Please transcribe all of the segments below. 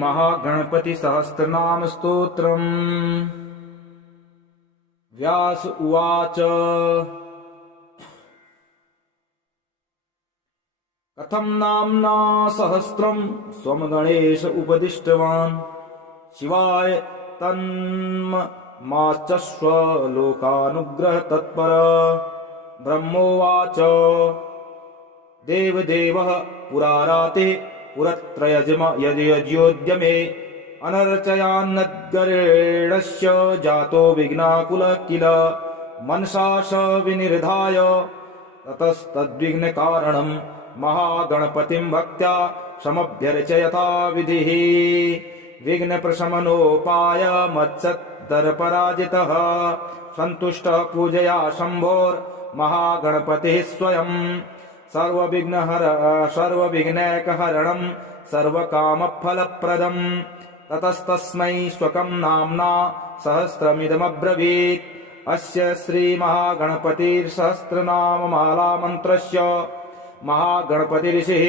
महागणपति सहस्रनाम स्तोत्रम्। व्यास उवाच कथं नाम्ना सहस्रं स्वं गणेश उपदिष्टवान् शिवाय तन्माश्चस्व लोकानुग्रह तत्पर। ब्रह्मोवाच देवदेवः पुराराते पुरत्रयज्योद्यमे अनर्चयान्नद्गरेणस्य जातो विघ्नाकुलः किल मनसा स विनिर्धाय ततस्तद्विघ्नकारणम् महागणपतिं भक्त्या समभ्यर्चयता विधिः। विघ्नप्रशमनोपाय मत्सत्तरपराजितः सन्तुष्टः पूजया शम्भोर्महागणपतिः स्वयं। सर्वविघ्नैकहरणं सर्वकामफलप्रदम्। ततस्तस्मै स्वकं नाम्ना सहस्रमिदमब्रवीत्। अस्य श्रीमहागणपतिर्सहस्रनाममालामन्त्रस्य महागणपतिऋषिः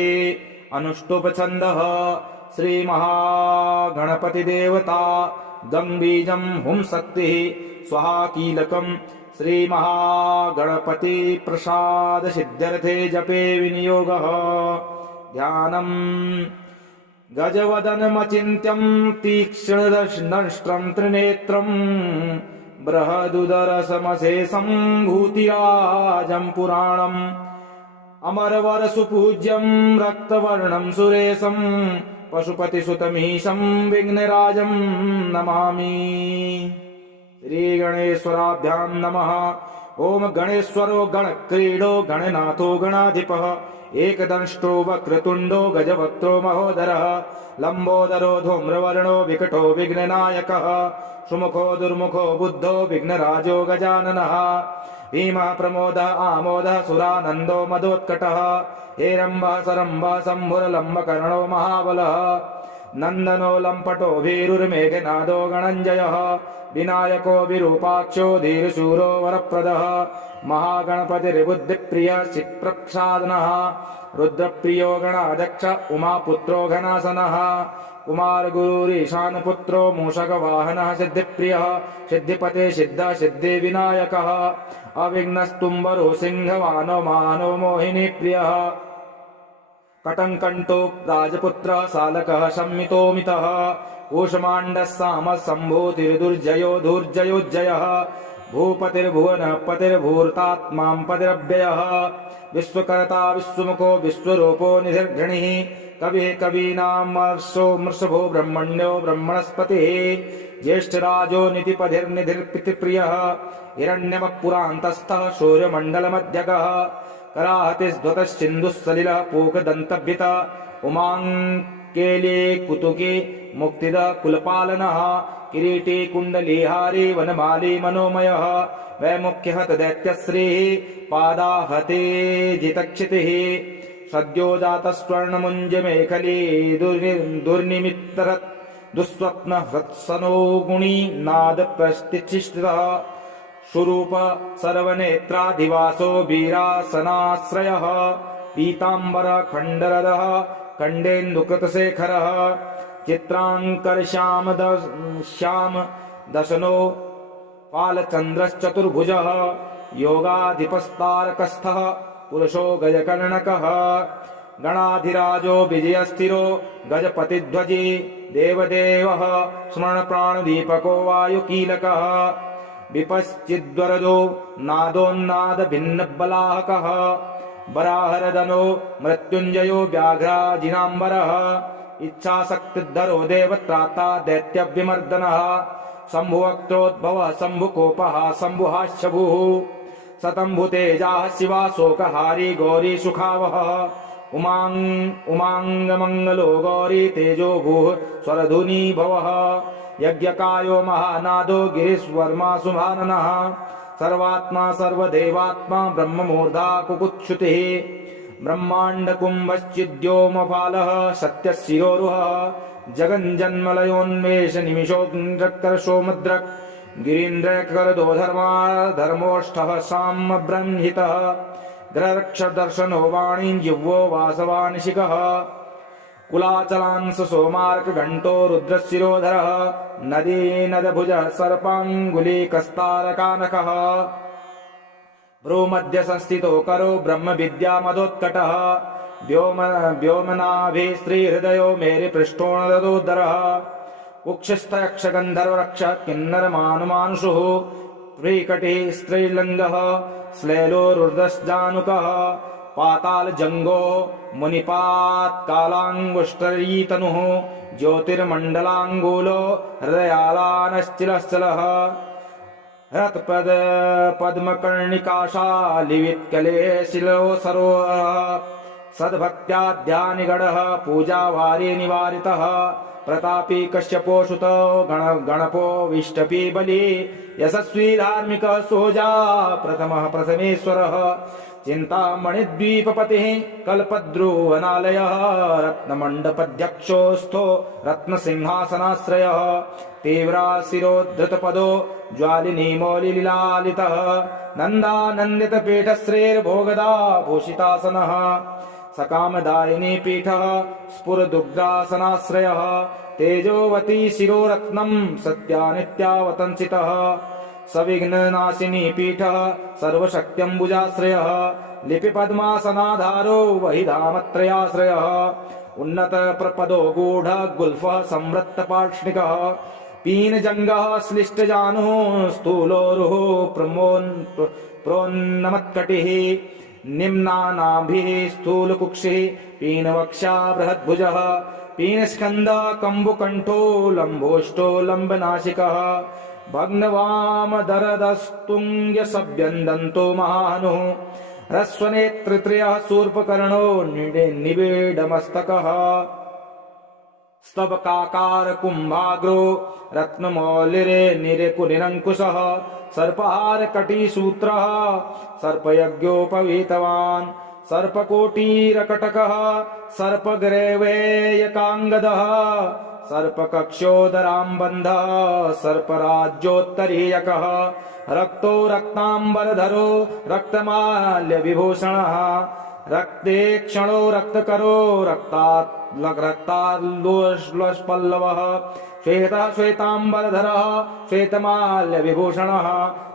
अनुष्टुप्छन्दः। श्रीमहागणपतिदेवता गङ्बीजं हुं शक्तिः स्वाहा कीलकं। श्रीमहागणपतिप्रसादसिद्ध्यर्थे जपे विनियोगः। ध्यानम् गजवदनमचिन्त्यं तीक्ष्णदंष्ट्रं त्रिनेत्रं बृहदुदरसमशेषं भूतिराजं पुराणम् अमरवरसुपूज्यं रक्तवर्णं सुरेशं पशुपतिसुतमीशं विघ्नराजं नमामि। श्रीगणेश्वराभ्यां नमः। ओम गणेश्वरो गणक्रीडो गणनाथो गणाधिपः एकदंष्टो वक्रतुण्डो गजवक्त्रो महोदरः लम्बोदरो धूम्रवर्णो विकटो विघ्ननायकः सुमुखो दुर्मुखो बुद्धो विघ्नराजो गजाननः भीमः प्रमोदः आमोदः सुरानन्दो मदोत्कटः हेरम्बः सरम्बः शम्भुर्लम्बकर्णो महाबलः नन्दनो लम्पटो भीरुर्मेघनादो गणञ्जयः विनायको विरूपाक्षो धीरशूरो वरप्रदः महागणपतिर्बुद्धिप्रियः चित्प्रसादनः रुद्रप्रियो गणाध्यक्ष उमापुत्रो घनासनः कुमारगुरुरीशानपुत्रो मूषकवाहनः सिद्धिप्रियः सिद्धिपते सिद्ध सिद्धिविनायकः अविघ्नस्तुम्बरो सिंहवानो मानो मोहिनीप्रियः कटङ्कण्टो राजपुत्रः सालकः संमितोमितः कूष्माण्डः सामः सम्भूतिर्दुर्जयो धूर्जयोज्जयः भूपतिर्भुवनपतिर्भूर्तात्मां पतिरव्ययः विश्वकर्ता विश्वमुखो विश्वरूपो निधिर्घणिः कविः कवीनामर्षो मृषभो ब्रह्मण्यो ब्रह्मणस्पतिः ज्येष्ठराजो निधिपतिर्निधिर्प्रीतिप्रियः हिरण्यमपुरान्तस्थः सूर्यमण्डलमध्यगः कराहतिस्ध्वतश्चिन्दुःसलिलः पूकदन्तभ्यता उमाङ्केले कुतुके मुक्तिदः कुलपालनः किरीटी कुण्डलीहारी वनमाली मनोमयः वैमुख्यः दैत्यश्रीः पादाहते जितक्षितिः सद्यो जातस्वर्णमुञ्जमेखली दुर्निमित्तरत् दुःस्वप्न हृत्सनो गुणी नादप्रतिष्ठितः स्वरूप सर्वनेत्राधिवासो वीरासनाश्रयः पीताम्बर खण्डरदः खण्डेन्दुकृतशेखरः चित्राङ्करश्याम दशनो पालचन्द्रश्चतुर्भुजः योगाधिपस्तारकस्थः पुरुषो गजकर्णकः गणाधिराजो विजयस्थिरो गजपतिध्वजी देवदेवः स्मरणप्राणदीपको वायुकीलकः विपश्चिद्वरदो नादोन्नादभिन्नबलाहकः वराहरदनो मृत्युञ्जयो व्याघ्राजिनाम्बरः इच्छाशक्तिधरो देवत्राता दैत्यविमर्दनः शम्भुवक्त्रोद्भवः शम्भुकोपः शम्भुहास्यभुः शतम्भुतेजाः शिवाशोकहारी गौरी सुखावहः उमाङ्गमङ्गलो गौरी तेजो भूः स्वरधुनी भवः यज्ञकायो महानादो गिरीश्वर्मा सुभाननः सर्वात्मा सर्वदेवात्मा ब्रह्ममूर्धा कुकुत्सुतिः ब्रह्माण्डकुम्भश्चिद्योमपालः सत्यशिरोरुहः जगञ्जन्मलयोन्मेष निमिषोऽग्निरक्तर्षो मद्रक् गिरीन्द्रकरदो धर्मोष्ठः साम्ब्रह्मितः ग्रहरक्षदर्शनो वाणी जिह्वो वासवानिशिखः कुलाचलांस सोमार्क घंटो रुद्रशिरोधरः नदीनदभुजः सर्पाङ्गुलीकस्तारकानकः भ्रूमध्य संस्थितो करो ब्रह्म विद्या मदोत्कटः व्योमनाभिः स्त्रीहृदयो मेरुपृष्ठोणदोदरः कुक्षस्थयक्षगन्धर्वरक्ष किन्नरमानुमानुषुः त्रिकटिः स्त्रीलिङ्गः श्लेलोरुर्दश्जानुकः पातालजङ्गो मुनिपात्कालाङ्गुष्टरीतनुः ज्योतिर्मण्डलाङ्गूलो हृदयालानश्चिलश्चलः रत्पद पद्मकर्णिकाशालिवित्कले शिलो सरोवरः सद्भक्त्याध्यानिगडः पूजावारी निवारितः प्रतापी कश्यपोषुतो गणपो विष्टपी बली यशस्वी धार्मिक सोजा प्रथमः प्रथमेश्वरः चिन्तामणिद्वीपपतिः कल्पद्रुवनालयः रत्नमण्डपध्यक्षोऽस्थो रत्नसिंहासनाश्रयः तीव्राशिरोद्धृतपदो ज्वालिनी मौलिलीलालितः नन्दानन्दितपीठश्रीर्भोगदा भूषितासनः सकामदायिनी पीठः स्फुरदुग्धासनाश्रयः तेजोवती शिरोरत्नम् सत्यानित्यावतंसितः सविघ्ननाशिनी पीठः सर्वशक्त्यम्बुजाश्रयः लिपिपद्मासनाधारो वहिधामत्रयाश्रयः उन्नत प्रपदो गूढ गुल्फः संवृत्तपार्ष्णिकः पीनजङ्गः श्लिष्टजानुः स्थूलोरुः प्रोन्नमत्कटिः निम्नानाभिः स्थूलकुक्षिः पीनवक्षा बृहद्भुजः पीनस्कन्धः कम्बुकण्ठो लम्बोष्टो लम्बनासिकः भग्नवामदरदस्तुङ्गसभ्यन्दन्तो महानुः ह्रस्वनेत्रत्रयः शूर्पकर्णो निबिडमस्तकः स्तबकाकार कुम्भाग्रो रत्नमौलिरे निरकुनिरङ्कुशः सर्पहार कटिसूत्रः सर्पयज्ञोपवीतवान् सर्पकोटीरकटकः सर्पग्रेवेयकाङ्गदः सर्पकक्षोदराम्बन्धः सर्पराज्योत्तरीयकः रक्तो रक्ताम्बरधरो रक्तमाल्यविभूषणः रक्ते क्षणो रक्तकरो रक्ताल्लोष्पल्लवः श्वेतः श्वेताम्बरधरः श्वेतमाल्यविभूषणः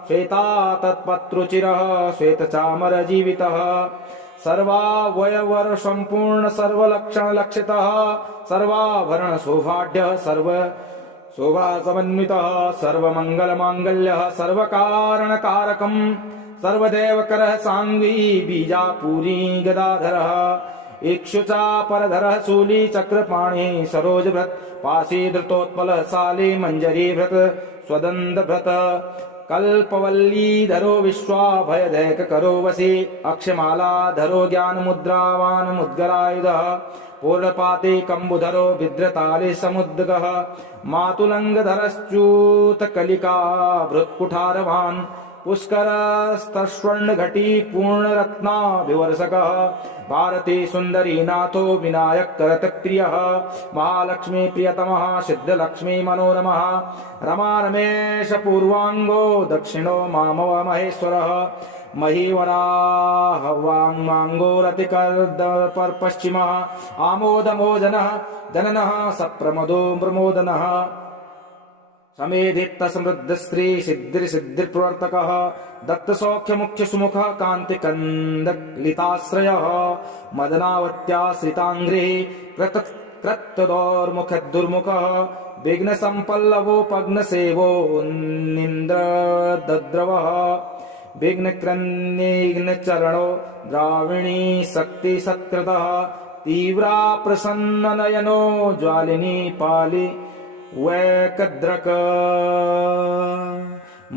श्वेता तत्पत्रुचिरः श्वेतचामरजीवितः सर्वावयवर सम्पूर्ण सर्वलक्षणलक्षितः सर्वाभरणशोभाढ्यः सर्वशोभासमन्वितः सर्वमङ्गलमाङ्गल्यः सर्वकारणकारकम् सर्वदेवकरः साङ्गी बीजापूरी गदाधरः इक्षुचापरधरः शूली चक्रपाणि सरोजभृत् पाशीधृतोत्पलः शाली मञ्जरीभृत् स्वदन्तभृत् कल्पवल्लीधरो विश्वाभयदैककरो वशी अक्षमालाधरो ज्ञानमुद्रावान् मुद्गरायुधः पूर्णपाती कम्बुधरो विद्रताली समुद्गः मातुलङ्गधरश्च्यूतकलिका भृत्कुठारवान् पुष्करस्तस्वर्णघटी पूर्णरत्नाभिवर्षकः भारती सुन्दरी नाथो विनायक करतप्रियः महालक्ष्मी प्रियतमः सिद्धलक्ष्मी मनोरमः रमा रमेश पूर्वाङ्गो दक्षिणो मामव महेश्वरः महीवराह वाङ्माङ्गो रतिकर्दपर पश्चिमः आमोदमोजनः जननः सप्रमदो प्रमोदनः समेधित समृद्ध श्री सिद्धिर्प्रवर्तकः दत्त सौख्य मुख्य सुमुखः कांति कंदलिताश्रयः मदनावत्याश्रितांग्रिः कृतदौर्मुख दुर्मुखः विघ्न संपल्लवो पग्न सेवो निन्द्र दद्रवः विघ्न क्रन्निघ्न चरणो द्राविणी शक्ति सत्कृतः तीव्रा प्रसन्न नयनो ज्वालिनी पाली वैकद्रक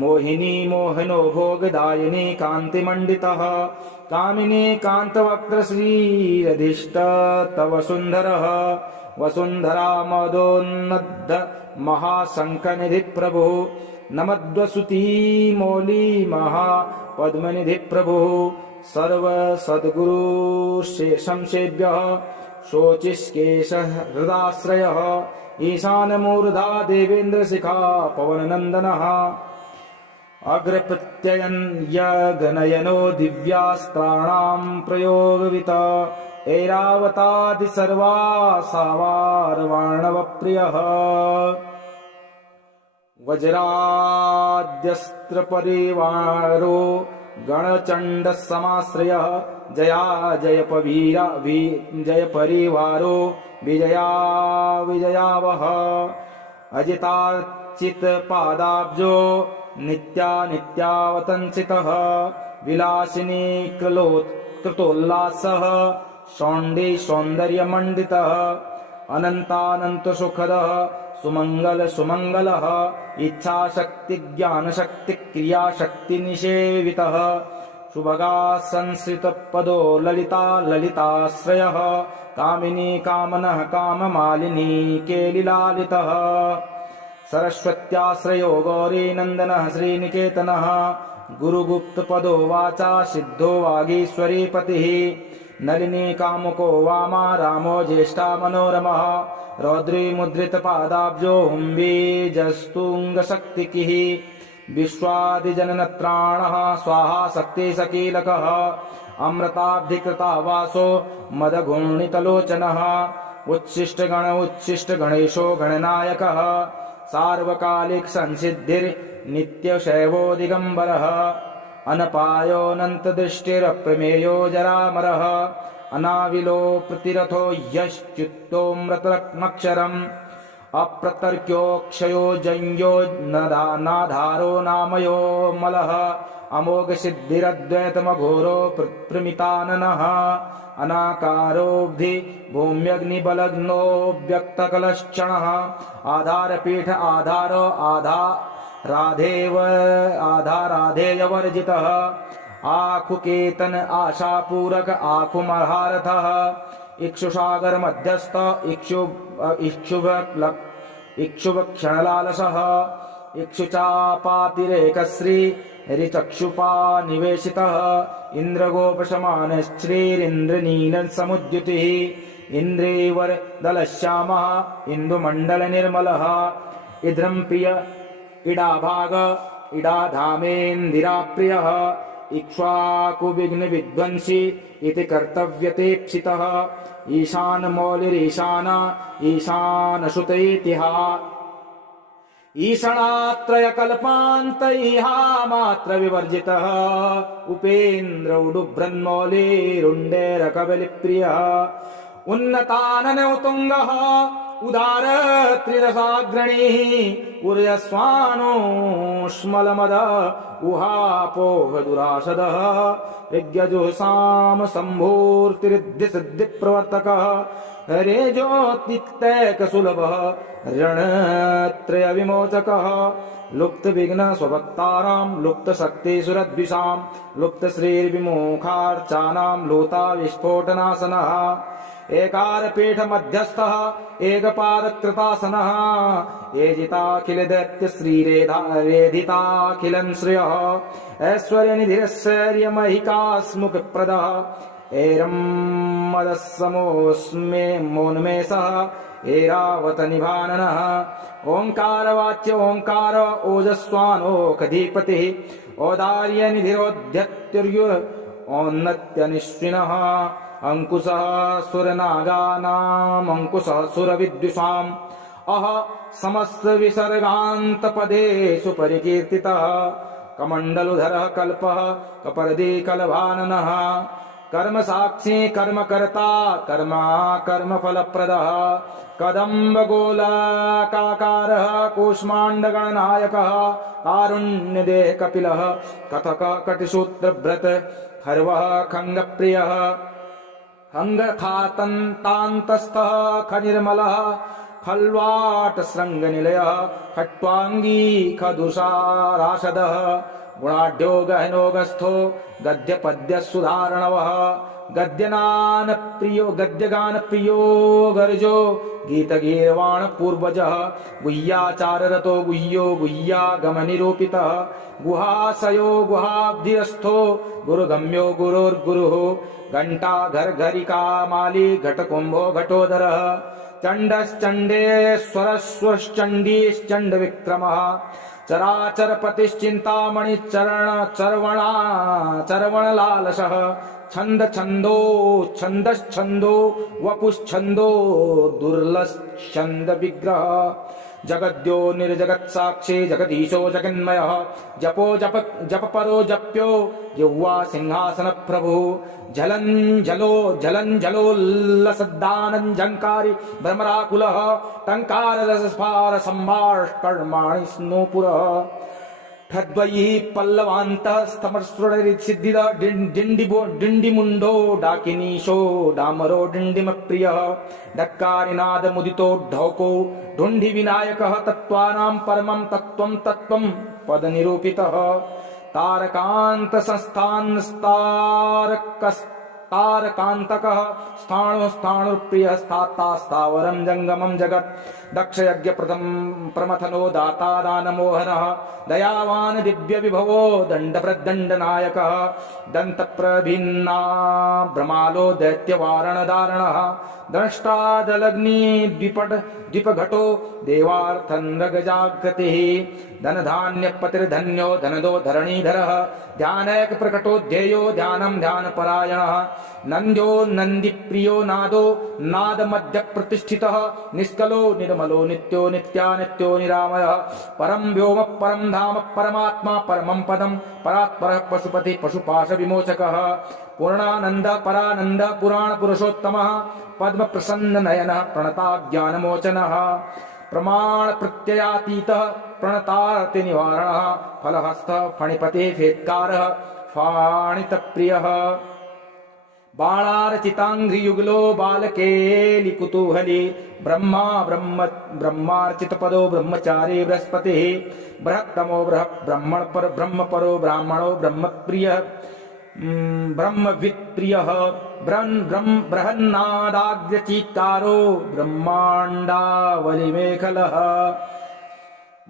मोहिनी मोहनो भोगदायिनी कान्तिमण्डितः कामिनी कान्तवक्त्र श्रीरधिष्ठ तव सुन्दरः वसुन्धरा मदोन्नद्ध महाशङ्खनिधि प्रभुः नमद्वसुती मौली महापद्मनिधि प्रभुः सर्व सद्गुरु शंसेभ्यः शोचिष्केश हृदाश्रयः ईशान मूर्धा देवेन्द्र शिखा पवन नंदनः अग्रप्रत्ययन यगनयनो दिव्यास्त्राणां प्रयोगविता ऐरावतादि सर्वासावारवाणवप्रियः वज्राद्यस्त्रपरिवारो गणचण्डसमाश्रयः जया जय परिवारो विजया विजयावह अजितार्चितपादाब्जो नित्यावतंसितः विलासिनी कृतोल्लासः शौण्डी सौन्दर्यमण्डितः अनन्तानन्तसुखदः सुमङ्गलः इच्छाशक्ति ज्ञानशक्ति क्रियाशक्तिनिषेवितः सुभगा संस्कृतपदो ललिताश्रयः कामिनी कामनः काममालिनी केलिलालितः सरस्वत्याश्रयो गौरीनन्दनः श्रीनिकेतनः गुरुगुप्तपदो वाचा सिद्धो वागीश्वरीपतिः नलिनी कामुको वामा रामो ज्येष्ठा मनोरमः रौद्री मुद्रितपादाब्जो हुम्बीजस्तुङ्गशक्तिकिः विश्वादिजननत्राणः स्वाहा शक्तिसकीलकः अमृताब्धिकृता वासो मदघूर्णितलोचनः उच्छिष्टगणेशो गणनायकः सार्वकालिक संसिद्धिर्नित्यशैवो दिगम्बरः अनपायोऽनन्तदृष्टिरप्रमेयो जरामरः अनाविलो प्रतिरथो यश्चित्तोऽमृतमक्षरम् अप्रतर्क्योऽक्षयो जञ्यो नाधारो नामयो मलः अमोघसिद्धिरद्वैतमघोरो प्रमिताननः अनाकारोऽब्धि भूम्यग्निबलग्नो व्यक्तकलक्षणः आधारपीठ आधाराधेयवर्जितः आखुकेतन आशापूरक आखुमहारथः इक्षुसागर मध्यस्थ इक्षुभक्षणलालसः इक्षुचापातिरेकश्री ऋचक्षुपा निवेशितः इन्द्रगोपशमानश्रीरिन्द्रनीलसमुद्युतिः इन्द्रेवरदलश्यामः इन्दुमण्डलनिर्मलः इन्द्रम्प्रिय इडाभाग इडाधामेन्दिराप्रियः इक्ष्वाकुविघ्नविध्वंसी इति कर्तव्यतेप्सितः ईशानशुतैतिहा ईषणात्रयकल्पान्त इहामात्र विवर्जितः उपेन्द्र उडुभ्रन्मौलिरुण्डेरकबलिप्रियः उन्नताननोतुङ्गः उदार त्रिदशाग्रणीः उर्यस्वानोष्मलमद उहापोहदुरासदः यज्ञजुषाम सम्भूर्तिरिद्धिसिद्धिप्रवर्तकः रेजोत्तिक्तैकसुलभः रणत्रयविमोचकः लुप्तविघ्नस्वभक्तानां लुप्तशक्तिसुरद्विषां लुप्तश्रीर्विमुखार्चानां लोताविस्फोटनाशनः एकारपीठमध्यस्थः एकपादकृतासनः एजिताखिलदैत्यश्रीरेधिताखिलं श्रियः ऐश्वर्यनिधिरैश्वर्यमहिकास्मुखप्रदः ऐरम्मदस्समोऽस्मे मोन्मेषः ऐरावतनिभाननः ओङ्कारवाच्य ओङ्कार ओजस्वानोकधिपतिः औदार्यनिधिरोध्यत्युर्य औन्नत्यनिश्विनः अंकुशः सुरनागानामंकुशः सुरविद्विषाम् अह समस्त विसर्गान्तपदेषु परिकीर्तितः कमण्डलुधरः कल्पः कपर्दी कलभाननः कर्मसाक्षी कर्मकर्ता कर्मफलप्रदः कदम्बगोलकाकारः कूष्माण्डगणनायकः कारुण्यदेह कपिलः कथक कटिसूत्रव्रत हर्वः खङ्गप्रियः हङ्गखातन्तान्तस्थः खनिर्मलः खल्वाटशृङ्गनिलयः खट्वाङ्गी खदुषाराशदः गुणाढ्यो गहनोगस्थो गद्यपद्यसुधारणवः गद्यगानप्रियो गर्जो गीतगीर्वाणपूर्वजः गुह्याचाररतो गुह्यो गुह्यागमनिरूपितः गुहाशयो गुहाब्धिरस्थो गुरुगम्यो गुरोर्गुरुः घण्टा घर्घरिका माली घटकुम्भो घटोदरः चण्डेश्वरश्वश्चण्डीश्चण्डविक्रमः चराचरपतिश्चिन्तामणिचरणचर्वणलालसः छंद छंदो छंदश्छंदो वपुश्छंदो दुर्लच्छंद विग्रह जगद्यो निर्जगत साक्षी जगदीशो जगन्मयः जपो जप जप परो जप्यो जिह्वा सिंहासन प्रभु झलन जलोल्लसद्दानं झंकारी भ्रमराकुलः टंकार रसस्फार संभाषकर्माणि स्नोपुरः ठद्वयी पल्लवान्तः स्तमस्वरसिद्धिद डिंडिमुंडो डाकिनीशो डामरो डिंडिमप्रियः डक्कारिनाद मुदितो ढौको ढुंढि विनायकः तत्त्वानां परमं तत्त्वं तत्त्वं पद निरूपितः तारकांत संस्थानस्तारकस्तारकांतकः स्थाणु स्थाणुप्रियः स्थाता स्थावरं जंगमं जगत् दक्ष यज्ञ प्रमथनो दाता दानमोहनः दयावान दिव्य विभवो दंड प्रदंड नायकः दंत प्रभिन्ना ब्रह्मालो दैत्य वारण धारणः द्रष्टा दलग्नि द्विपघटो देवार्थन्द्र गजागतिः धन धान्य पतिर्धन्यो धनदो धरणीधरः ध्यानैक प्रकटो ध्येयो ध्यानं ध्यान परायणः नंद्यो नंदी प्रियो नादो नाद मध्य प्रतिष्ठितः निष्कलो निर्मलो नित्यो नित्यानित्यो निरामयः परम व्योम परम धाम परमात्मा परमं पदं परात्परः पशुपति पशुपाश विमोचकः पूर्णानंद परानंद पुराण पुरुषोत्तमः पद्म प्रसन्न नयनः प्रणता ज्ञानमोचनः प्रमाण प्रत्ययातीतः प्रणतारति निवारणः फलहस्त फणिपते फेत्कारः फाणितप्रियः बाणार्चितांघ्रियुगलो बालकेलि कुतूहली ब्रह्मार्चितपदो ब्रह्मचारी बृहस्पतिः बृहत्तमो ब्रह्मपरो ब्राह्मणो ब्रह्मप्रियः ब्रह्मवित्प्रियः बृहन्नादाग्र्यचीत्कारो ब्रह्माण्डावलिमेखलः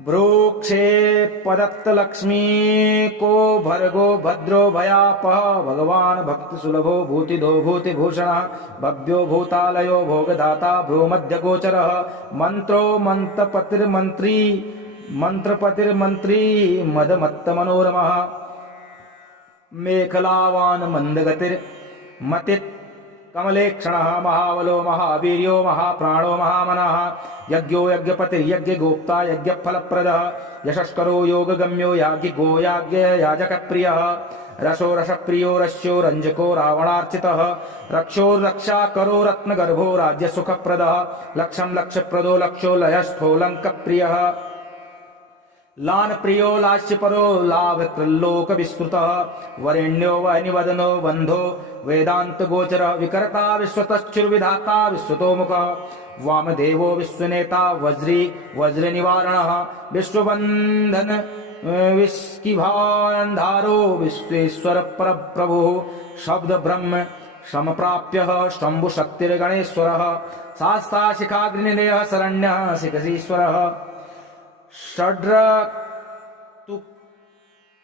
भ्रूक्षे पदत्तलक्ष्मी को भर्गो भद्रो भयापः भगवान् भक्तिसुलभो भूतिदो भूतिभूषणः भव्यो भूतालयो भोगदाता भ्रूमध्यगोचरः मन्त्रो मंत्रपतिर्मन्त्री मदमत्तमनोरमः मेखलावान् मन्दगतिर्मतित् कमलेक्षणः महाबलो महावीर्यो महाप्राणो महामनः यज्ञो यज्ञपतिर्यज्ञगोप्ता यज्ञफलप्रदः यशस्करो योगगम्यो याज्ञिको याजकप्रियः रसो रसप्रियो रस्यो रंजको रावणार्चितः रक्षो रक्षाकरो रत्नगर्भो राज्यसुखप्रदः लक्षं लक्ष्यप्रदो लक्षो लयस्थो लङ्कप्रियः लान प्रियो लास्यपरो लाभ त्रिलोक विस्तृतः वरेण्यो वनिवदनो बंधो वेदांत गोचर विकर्ता विश्वतश्चुर्विधाता विश्वतोमुखः वामदेवो विश्वनेता वज्र निवारणः विश्वबंधन विस्किभान्धारो विश्वेश्वर परप्रभुः शब्द ब्रह्म समप्राप्यः शंभु शक्तिर्गणेश्वरः शास्ता शिखाग्निदेहः शरण्यः शिखसीश्वरः षड्र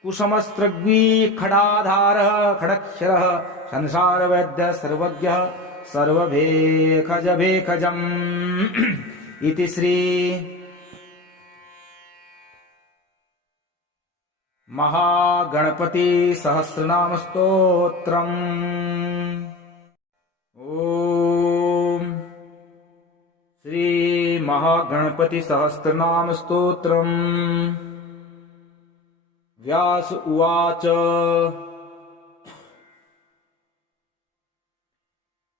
कुसमस्त्रग्वी खडाधारः खडक्षरः संसार वैद्य सर्वज्ञः सर्वभेखजम् इति श्री महागणपति सहस्रनाम स्तोत्रम्। ओम श्री महागणपति सहस्रनाम स्तोत्रम्। व्यास उवाच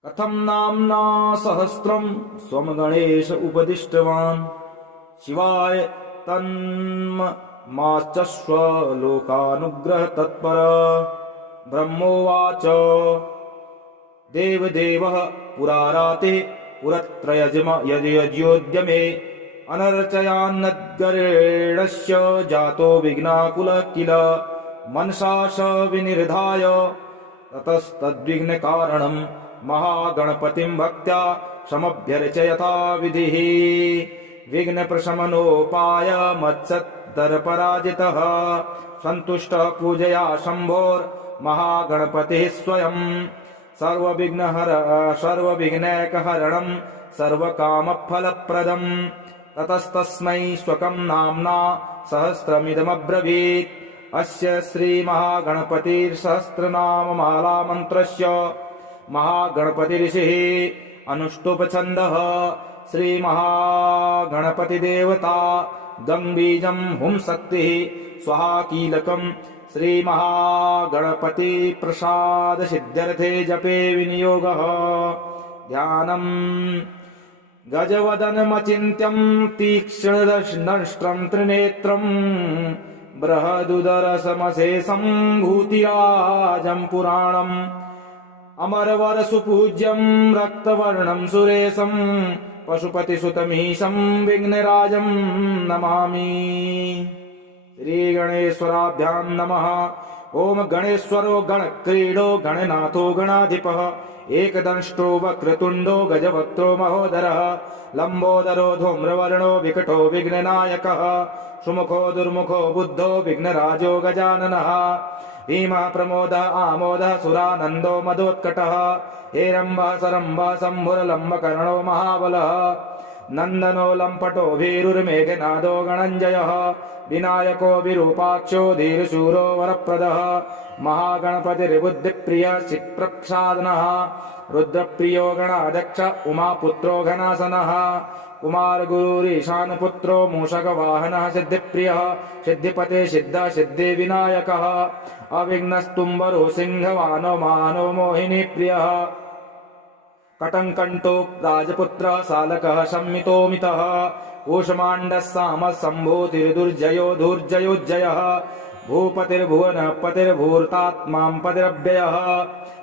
कथं नाम्ना सहस्रं स्वं गणेश उपदिष्टवान् शिवाय तन्माश्च लोकानुग्रह तत्पर। ब्रह्मोवाच देवदेवः पुराराते पुरत्रयज्योद्यमे अनर्चयान्नद्गरेणस्य जातो विघ्नाकुलः किल मनसा स विनिर्धाय ततस्तद्विघ्नकारणम् महागणपतिं भक्त्या समभ्यर्चयता विधिः। विघ्नप्रशमनोपाय मत्सत्तरपराजितः सन्तुष्टः पूजया शम्भोर्महागणपतिः स्वयं सर्वविघ्नैकहरणं सर्वकामफलप्रदम्। ततस्तस्मै स्वकं नाम्ना सहस्रमिदमब्रवीत् अस्य श्री महागणपतिर्सहस्रनाम माला मंत्रस्य महागणपतिऋषिः अनुष्टुप छन्दः श्री महागणपति देवता गं बीजं हुं शक्तिः स्वाहा कीलकं श्री महागणपति प्रसाद सिद्ध्यर्थे जपे विनियोगः ध्यानम् गजवदनमचिन्त्यं तीक्ष्णदंष्ट्रं त्रिनेत्रं बृहदुदरसमशेषं भूतिराजं पुराणम् अमरवरसुपूज्यं रक्तवर्णं सुरेशं पशुपतिसुतमीशं विघ्नराजं नमामि। श्रीगणेश्वराभ्यां नमः। ओम गणेश्वरो गणक्रीडो गणनाथो गणाधिपः एकदंष्टो वक्रतुण्डो गजवक्त्रो महोदरः लम्बोदरो धूम्रवर्णो विकटो विघ्ननायकः सुमुखो दुर्मुखो बुद्धो विघ्नराजो गजाननः भीमः प्रमोदः आमोदः सुरानन्दो मदोत्कटः हेरम्बः सरम्बः शम्भुरलम्बकर्णो महाबलः नन्दनो लम्पटो भीरुर्मेघनादो गणञ्जयः विनायको विरूपाक्षो धीरशूरो वरप्रदः महागणपतिर्बुद्धिप्रियः चित्प्रसादनः रुद्रप्रियो गणाध्यक्ष उमापुत्रो घनासनः कुमारगुरुरीशानपुत्रो मूषकवाहनः सिद्धिप्रियः सिद्धिपते सिद्ध सिद्धिविनायकः अविघ्नस्तुम्बरो सिंहवानो मानो मोहिनीप्रियः कटङ्कण्ठो राजपुत्रः सालकः संमितोमितः कूष्माण्डः सामः सम्भूतिर्दुर्जयो धूर्जयोज्जयः भूपतिर्भुवनपतिर्भूर्तात्मां पतिरव्ययः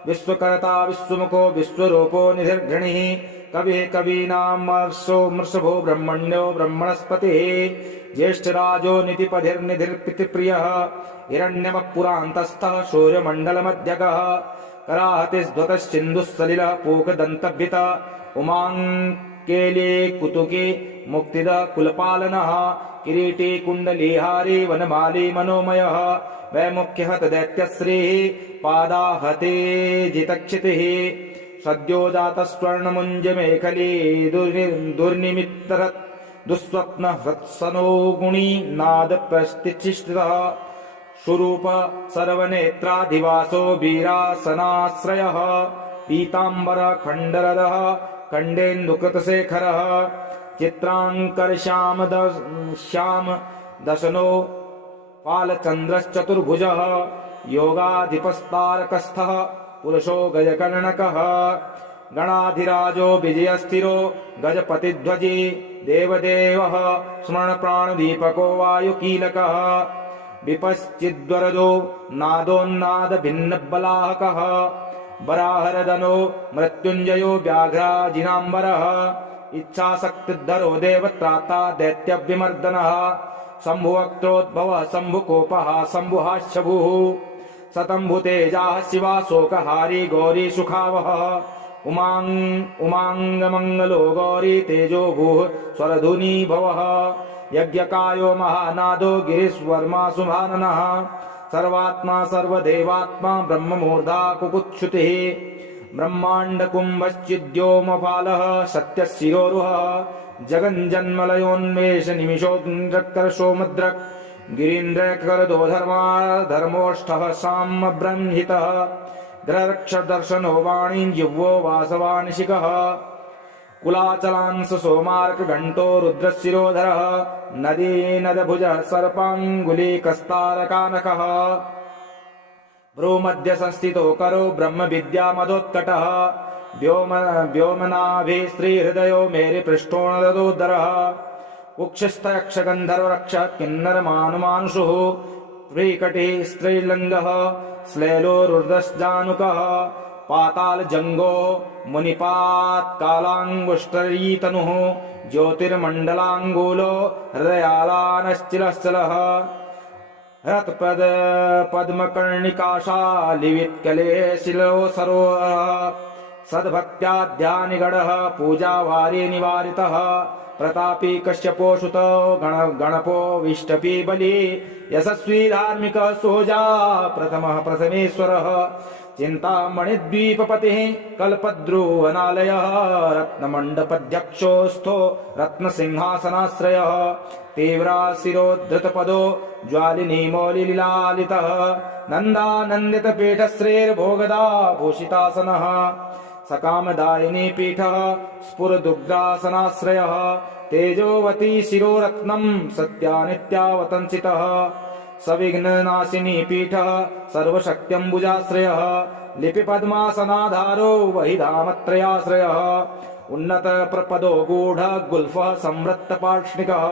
विश्वकर्ता विश्वमुखो विश्वरूपो निधिर्घृणिः कविः कवीनामर्षो मृषभो ब्रह्मण्यो ब्रह्मणस्पतिः ज्येष्ठराजो नितिपतिर्निधिर्पितृप्रियः हिरण्यमपुरान्तस्थः सूर्यमण्डलमध्यगः कराहतिस्ध्वतश्चिन्दुःसलिलः पूकदन्तभितः उमाङ्केले कुतुके मुक्तिदः कुलपालनः किरीटी कुण्डलीहारी वनमाली मनोमयः वैमुख्यः दैत्यश्रीः पादाहते जितक्षितिः सद्यो जातस्वर्णमुञ्जमेखली दुर्निमित्तरत् दुःस्वप्न हृत्सनो गुणी नाद प्रतिष्ठितः स्वरूप सर्वनेत्राधिवासो वीरासनाश्रयः पीताम्बर खण्डरदः खण्डेन्दुकृतशेखरः चित्राङ्कर श्याम दशनो फालचन्द्रश्चतुर्भुजः योगाधिपस्तारकस्थः पुरुषो गजकर्णकः गणाधिराजो विजयस्थिरो गजपतिध्वजी देवदेवः स्मरणप्राणदीपको वायुकीलकः विपश्चिद्वरदो नादोन्नादभिन्नबलाहकः वराहरदनो मृत्युञ्जयो व्याघ्राजिनाम्बरः इच्छाशक्तिधरो देवत्राता दैत्यविमर्दनः शम्भुवक्त्रोद्भवः शम्भुकोपः शम्भुहास्यभुः शतम्भुतेजाः शिवाशोकहारी गौरी सुखावहः उमाङ्गमङ्गलो गौरी तेजो भूः स्वरधुनी भवः यज्ञकायो महानादो गिरीश्वर्मा सुभाननः सर्वात्मा सर्वदेवात्मा ब्रह्ममूर्धा कुकुत्सुतिः ब्रह्माण्डकुम्भश्चिद्योमपालः सत्यशिरोरुहः जगञ्जन्मलयोन्मेष निमिषोऽग्निरक्तर्षो मद्रक् गिरीन्द्रकरदो धर्मोष्ठः साम्ब्रह्मितः ग्ररक्षदर्शनो वाणिज्युवो वासवानिशिखः कुलाचलांस सोमार्क घंटो रुद्रशिरोधरः नदीनदभुजः सर्पाङ्गुलीकस्तारकानकः भ्रूमध्य संस्थितो करो ब्रह्म विद्या मदोत्कटः व्योमनाभि स्त्रीहृदयो मेरिपृष्ठोणदोदरः कुक्षस्थयक्षगन्धर्वरक्ष किन्नरमानुमानुषुः त्रिकटिः स्त्रीलिङ्गः श्लेलो रुद्रश्जानुकः पातालजङ्गो मुनिपात्कालाङ्गुष्टरीतनुः ज्योतिर्मण्डलाङ्गूलो हृदयालानश्चिलश्चलः हृत्पद पद्मकर्णिकाशालिवित्कले शिलो सरोवरः सद्भक्त्याध्यानिगडः पूजावारी निवारितः प्रतापी कश्यपोषुतो गणपो विष्टपी बली यशस्वी धार्मिकः सोजा प्रथमः प्रथमेश्वरः चिन्तामणिद्वीपपतिः कल्पद्रुवनालयः रत्नमण्डपध्यक्षोऽस्थो रत्नसिंहासनाश्रयः तीव्राशिरोद्धृतपदो ज्वालिनी मौलिलीलालितः नन्दानन्दितपीठश्रीर्भोगदा भूषितासनः सकामदायिनी पीठः स्फुरदुग्रासनाश्रयः तेजोवती शिरोरत्नम् सत्यानित्यावतंसितः सविघ्ननाशिनी पीठः सर्वशक्त्यम्बुजाश्रयः लिपिपद्मासनाधारो वहिधामत्रयाश्रयः उन्नत प्रपदो गूढ गुल्फः संवृत्तपार्ष्णिकः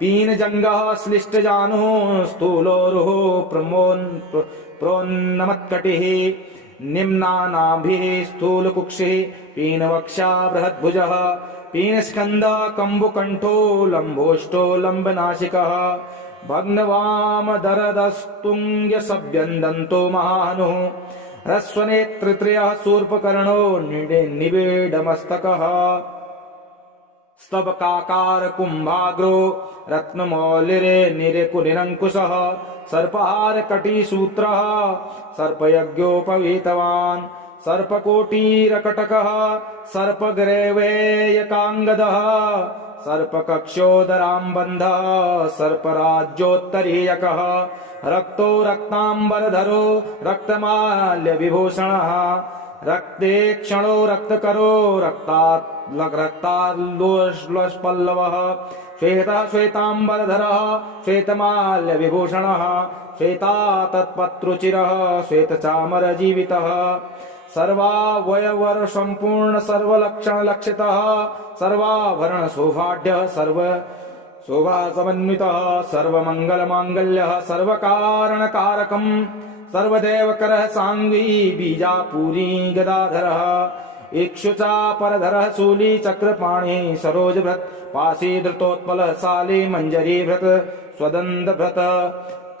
पीनजङ्गः श्लिष्टजानुः स्थूलोरुः प्रोन्नमत्कटिः निम्नानाभिः स्थूलकुक्षिः पीनवक्षा बृहद्भुजः पीनस्कन्धः कम्बुकण्ठो लम्बोष्ठो लम्बनासिकः भग्नवामदरदस्तुङ्गसव्यन्दन्तो महानुः ह्रस्वनेत्रत्रयः शूर्पकर्णो निबिडमस्तकः स्तबकाकार कुम्भाग्रो रत्नमौलिरे निरकुनिरङ्कुशः सर्पहार कटिसूत्रः सर्पयज्ञोपवीतवान् सर्पकोटीरकटकः सर्पग्रेवेयकाङ्गदः सर्पकक्षोदराम्बन्धः सर्पराज्योत्तरीयकः रक्तो रक्ताम्बरधरो रक्तमाल्यविभूषणः रक्ते क्षणो रक्तकरो रक्ताल्लोष्पल्लवः श्वेतः श्वेताम्बरधरः श्वेतमाल्यविभूषणः श्वेता तत्पत्रुचिरः श्वेतचामरजीवितः सर्वावयवर सम्पूर्ण सर्वलक्षणलक्षितः सर्वाभरणशोभाढ्यः सर्वशोभासमन्वितः सर्वमङ्गलमाङ्गल्यः सर्वकारणकारकम् सर्वदेवकरः साङ्गी बीजापूरी गदाधरः इक्षुचापरधरः शूली चक्रपाणि सरोजभृत् पाशी धृतोत्पलः शाली मञ्जरीभृत् स्वदन्तभृत्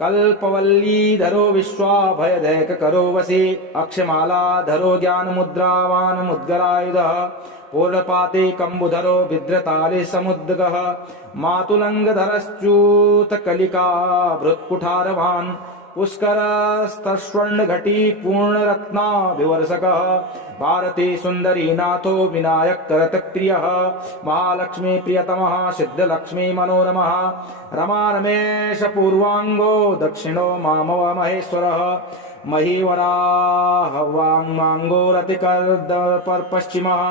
कल्पवल्लीधरो विश्वाभयदैककरो वशी अक्षमालाधरो ज्ञानमुद्रावान् मुद्गरायुधः पूर्णपाती कम्बुधरो विद्रताली समुद्गः मातुलङ्गधरश्च्यूतकलिका भृत्कुठारवान् पुष्करस्तस्वर्णघटी पूर्णरत्नाभिवर्षकः भारती सुन्दरी नाथो विनायककरतप्रियः महालक्ष्मी प्रियतमः सिद्धलक्ष्मी मनोरमः रमा रमेश पूर्वाङ्गो दक्षिणो मामव महेश्वरः महीवराह वाङ्माङ्गो रतिकर्दपर पश्चिमः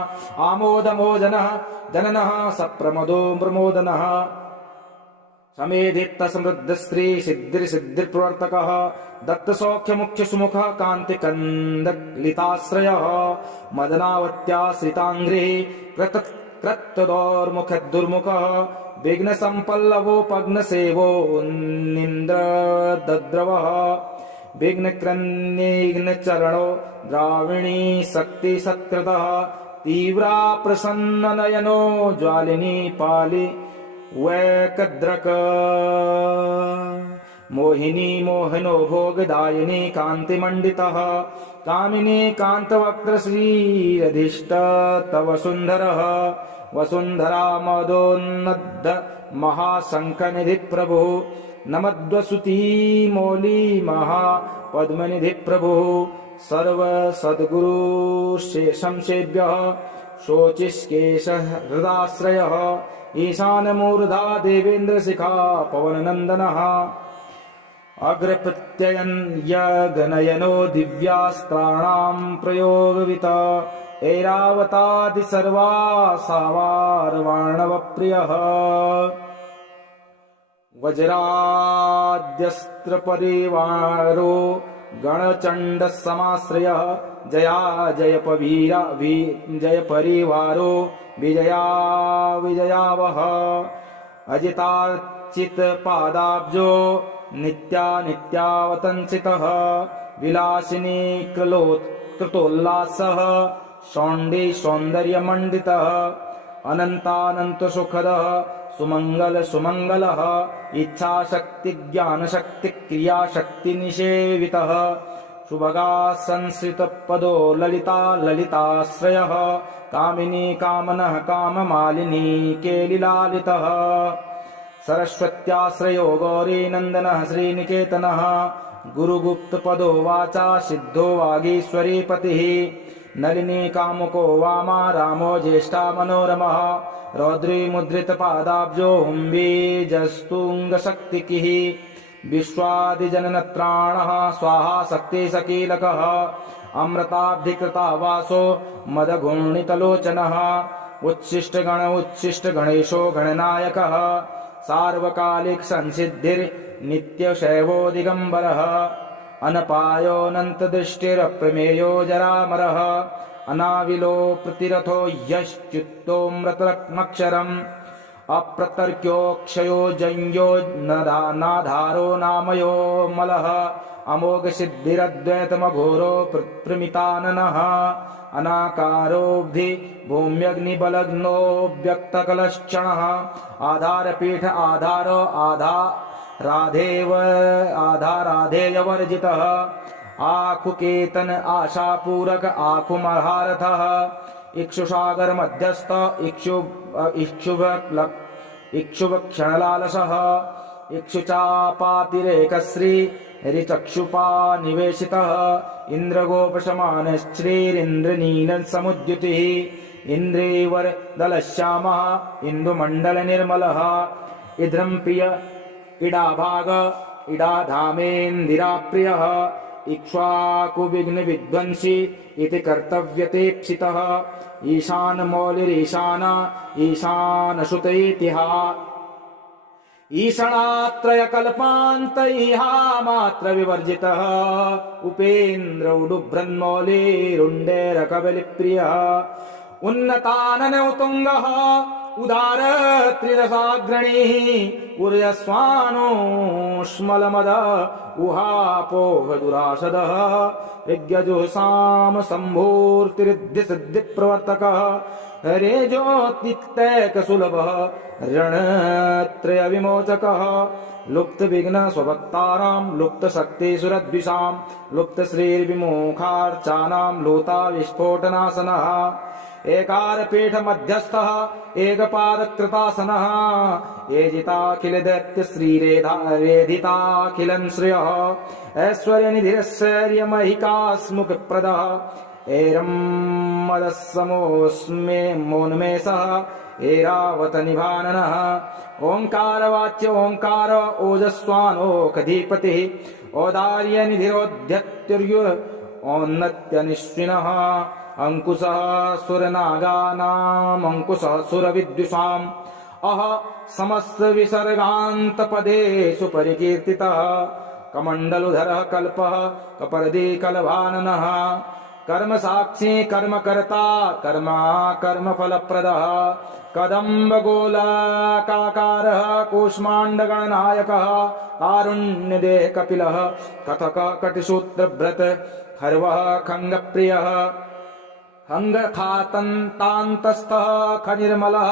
आमोदमोजनः जननः सप्रमदो प्रमोदनः समेधित समृद्धश्री सिद्धिर्प्रवर्तकः दत्तसौख्यमुख्यसुमुखः कान्तिकन्दलिताश्रयः मदनावत्याश्रिताङ्घ्रिः कृतदोर्मुखदुर्मुखः विघ्नसम्पल्लवोपघ्नसेवो निन्द्रदद्रवः विघ्नकृन्निघ्नचरणो द्राविणी शक्तिसत्कृतः तीव्रा प्रसन्ननयनो ज्वालिनी पाली वैकद्रक मोहिनी मोहनो भोगदायिनी कान्तिमण्डितः कामिनी कान्तवक्त्रश्रीरधिष्ठ तव सुन्दरः वसुन्धरा मदोन्नद्ध महाशङ्खनिधि प्रभुः नमद्वसुती मौली महापद्मनिधि प्रभुः सर्वसद्गुरु शेषंसेभ्यः शोचिष्केश हृदाश्रयः ईशानमूर्धा देवेन्द्रशिखा पवननन्दनः अग्रप्रत्ययन् यगनयनो दिव्यास्त्राणां प्रयोगवित ऐरावतादि सर्वासावारवाणवप्रियः वज्राद्यस्त्रपरिवारो गणचण्डसमाश्रयः जया जय परिवारो विजया विजयावह अजितार्चित पादाब्जो नित्यावतंसितः विलासिनी कृतोल्लासः शौण्डी सौन्दर्यमण्डितः अनन्तानन्तसुखदः सुमङ्गलः इच्छाशक्ति ज्ञानशक्ति क्रियाशक्तिनिषेवितः सुभगा संस्कृतपदो ललिताश्रयः कामिनी कामनः काममालिनी केलिलालितः सरस्वत्याश्रयो गौरीनन्दनः श्रीनिकेतनः गुरुगुप्तपदो वाचा सिद्धो वागीश्वरी पतिः नलिनी कामुको वामा रामो ज्येष्ठा मनोरमः रौद्री मुद्रित पादाब्जो हुम्बीजस्तुङ्गशक्तिकिः विश्वादिजननत्राणः स्वाहा शक्तिसकीलकः अमृताब्धिकृता वासो मदघूर्णितलोचनः उच्छिष्ट गणेशो गणनायकः सार्वकालिक संसिद्धिर्नित्यशैवो दिगंबरः अनपायोऽनन्तदृष्टिरप्रमेयो जरामरः अनाविलो प्रतिरथो यश्चित्तोऽमृतमक्षरम् अप्रतर्क्योऽक्षयो जञ्यो नाधारो नामयो मलः अमोघ सिद्धिरद्वैतमघोरो प्रमिताननः अनाकारोऽब्धि भूम्यग्निबलग्नो व्यक्तकलक्षणः आधारपीठ आधारो आधाराधेयवर्जितः आखुकेतन आशापूरक आखुमहारथः इक्षुसागर मध्यस्थ इक्षुभक्षणलालसः इक्षुचापातिरेकश्री ऋचक्षुपा निवेशितः इन्द्रगोपशमानश्रीरिन्द्रनील समुद्युतिः इन्द्रेवर दलश्यामः इन्दुमण्डलनिर्मलः इन्द्रं प्रिय इडाभाग इडाधामेन्दिराप्रियः इक्ष्वाकुविघ्नविध्वंसी इति कर्तव्यतेप्सितः ईशानमौलिरीशान ईशानसुतैतिहा ईषणात्रयकल्पान्त इहा मात्र विवर्जितः उपेन्द्र उडुभ्रन्मौलिरुण्डेरकबलिप्रियः उन्नताननौतुङ्गः उदार त्रिरसाग्रणीः उर्यस्वानोष्मलमद उहापोहदुरासदः यज्ञजुसाम सम्भूर्तिरिद्धिसिद्धिप्रवर्तकः रेजोत्तिक्तैकसुलभः रणत्रयविमोचकः लुप्तविघ्नस्वभक्तानां लुप्तशक्तिसुरद्विषां लुप्तश्रीर्विमुखार्चानां लूताविस्फोटनाशनः एकारपीठमध्यस्थः एकपादकृतासनः एजिताखिलदैत्यश्रीरेधिताखिलं श्रियः ऐश्वर्यनिधिरैश्वर्यमहिकास्मुखप्रदः एरम्मदस्समोऽस्मे मोन्मेषः एरावतनिभाननः ओङ्कारवाच्य ओङ्कार ओजस्वानोऽखधिपतिः औदार्यनिधिरोध्यत्युर्य औन्नत्यनिश्विनः अंकुशः सुरनागानामंकुशः सुरविद्विषाम् अह समस्त विसर्गान्तपदेषु परिकीर्तितः कमण्डलुधरः कल्पः कपर्दी कलभाननः कर्मसाक्षी कर्मकर्ता कर्मा कर्मफलप्रदः कदम्बगोलाकारः कूष्माण्डगणनायकः कारुण्यदेह कपिलः कथक कटिसूत्रभृत खर्वः खङ्गप्रियः हङ्गखातन्तान्तस्थः खनिर्मलः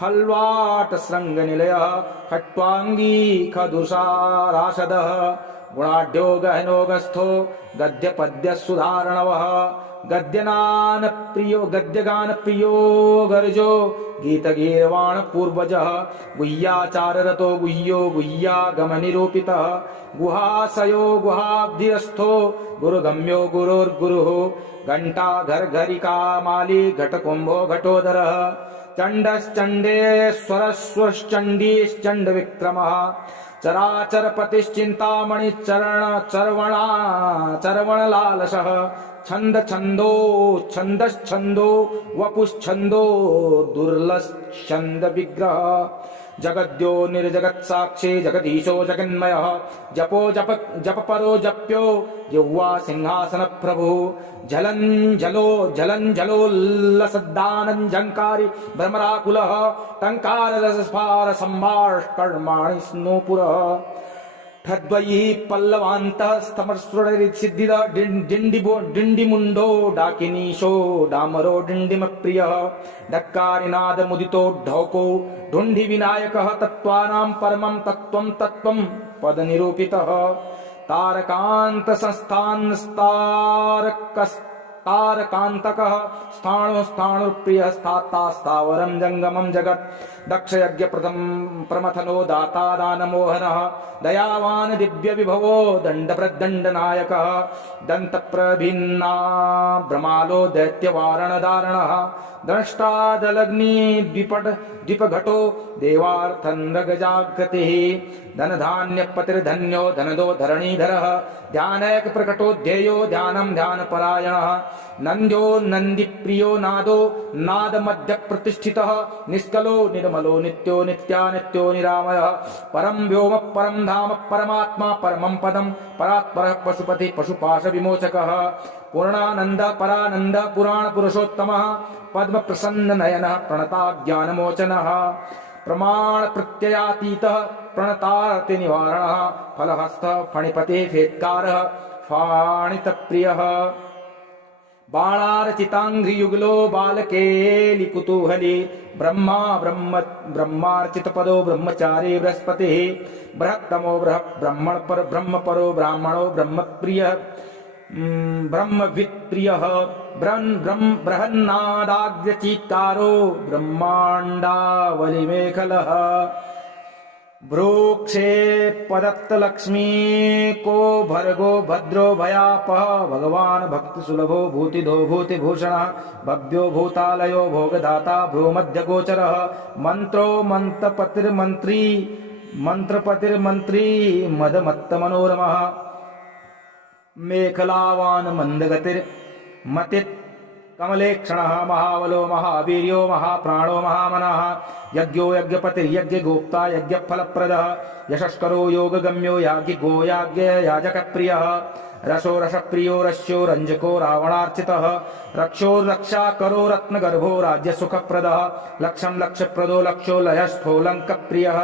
खल्वाटशृङ्गनिलयः खट्वाङ्गी खदुषाराशदः गुणाढ्यो गहनोगस्थो गद्यपद्यसुधारणवः गद्यगानप्रियो गर्जो गीतगीर्वाण पूर्वजः गुह्याचाररतो गुह्यो गुह्यागमनिरूपितः गुहाशयो गुहाब्धिरस्थो गुरुगम्यो गुरोर्गुरुः घंटा घर्घरिका माली घटकुंभो घटोदरः चण्डश्चण्डेश्वरश्वश्चण्डीश्चण्ड विक्रमः चराचरपतिश्चिन्तामणि चरवणलालसः छंद छंदो छंदश्छंदो वपुश्छंदो दुर्लच्छंद विग्रह जगद्यो निर्जगत्साक्षी जगदीशो जगन्मयः जपो जपपरो जप्यो जिह्वा सिंहासन प्रभु झलञ्झलोल्लसद्दानञ्झङ्कारी भ्रमराकुलः टङ्कार रसस्फार सम्भाषकर्माणि स्नोपुरः ठद्वयी पल्लवान्तः स्तमस्वरसिद्धिद डिण्डिमुण्डो डाकिनीशो डामरो डिण्डिमप्रियः डक्कारिनाद मुदितो ढौको ढुण्ढि विनायकः तत्त्वानां परमं तत्त्वं पदनिरूपितः तारकान्त संस्थानस्तारकस् तारकान्तकः स्थाणुप्रियः स्थाता स्थावरं जङ्गमं जगत् दक्षयज्ञ प्रमथनो दाता दानमोहनः दयावान् दिव्यविभवो दण्डप्रदण्डनायकः दन्तप्रभिन्ना भ्रमालो दैत्यवारणधारणः द्रष्टा दलग्नि द्विपघटो देवार्थनृगजागृतिः धनधान्यपतिर्धन्यो धनदो धरणीधरः ध्यानैक प्रकटो ध्येयो ध्यानं ध्यानपरायणः नन्द्यो नन्दिप्रियो नादो नादमध्य प्रतिष्ठितः निष्कलो निर्मलो नित्यो नित्यानित्यो निरामयः परं व्योम परं धाम परमात्मा परमं पदं परात्परः पशुपति पशुपाश विमोचकः पूर्णानंद परानंद पुराण पुरुषोत्तमः पद्म प्रसन्न नयनः प्रणता ज्ञानमोचनः प्रमाण प्रत्ययातीतः प्रणतारति निवारणः फलहस्त फणिपते फेत्कारः फाणितप्रियः बाणार्चितांघ्रियुगलो बालकेलि कुतूहली ब्रह्मार्चितपदो ब्रह्मचारी बृहस्पतिः बृहत्तमो ब्रह्मपरो ब्राह्मणो ब्रह्मप्रियः ब्रह्मवित्प्रियः बृहन्नादाग्र्यचीत्कारो ब्रह्माण्डावलिमेखलः भ्रूक्षे पदत्तलक्ष्मी को भर्गो भद्रो भयापः भगवान् भक्तिसुलभो भूतिधो भूतिभूषणः भव्यो भूतालयो भोगदाता भ्रूमध्यगोचरः मन्त्रो मन्त्रपतिर्मन्त्री मदमत्तमनोरमः मेखलावान् मन्दगतिर्मतित् कमलेक्षणः महाबलो महावीर्यो महाप्राणो महामनः यज्ञो यज्ञपतिर्यज्ञगोप्ता यज्ञफलप्रदः यशस्करो योगगम्यो याज्ञिको याजकप्रियः रसो रसप्रियो रस्यो रञ्जको रावणार्चितः रक्षो रक्षाकरो रत्नगर्भो राज्यसुखप्रदः लक्षं लक्ष्यप्रदो लक्षो लयस्थो लङ्कप्रियः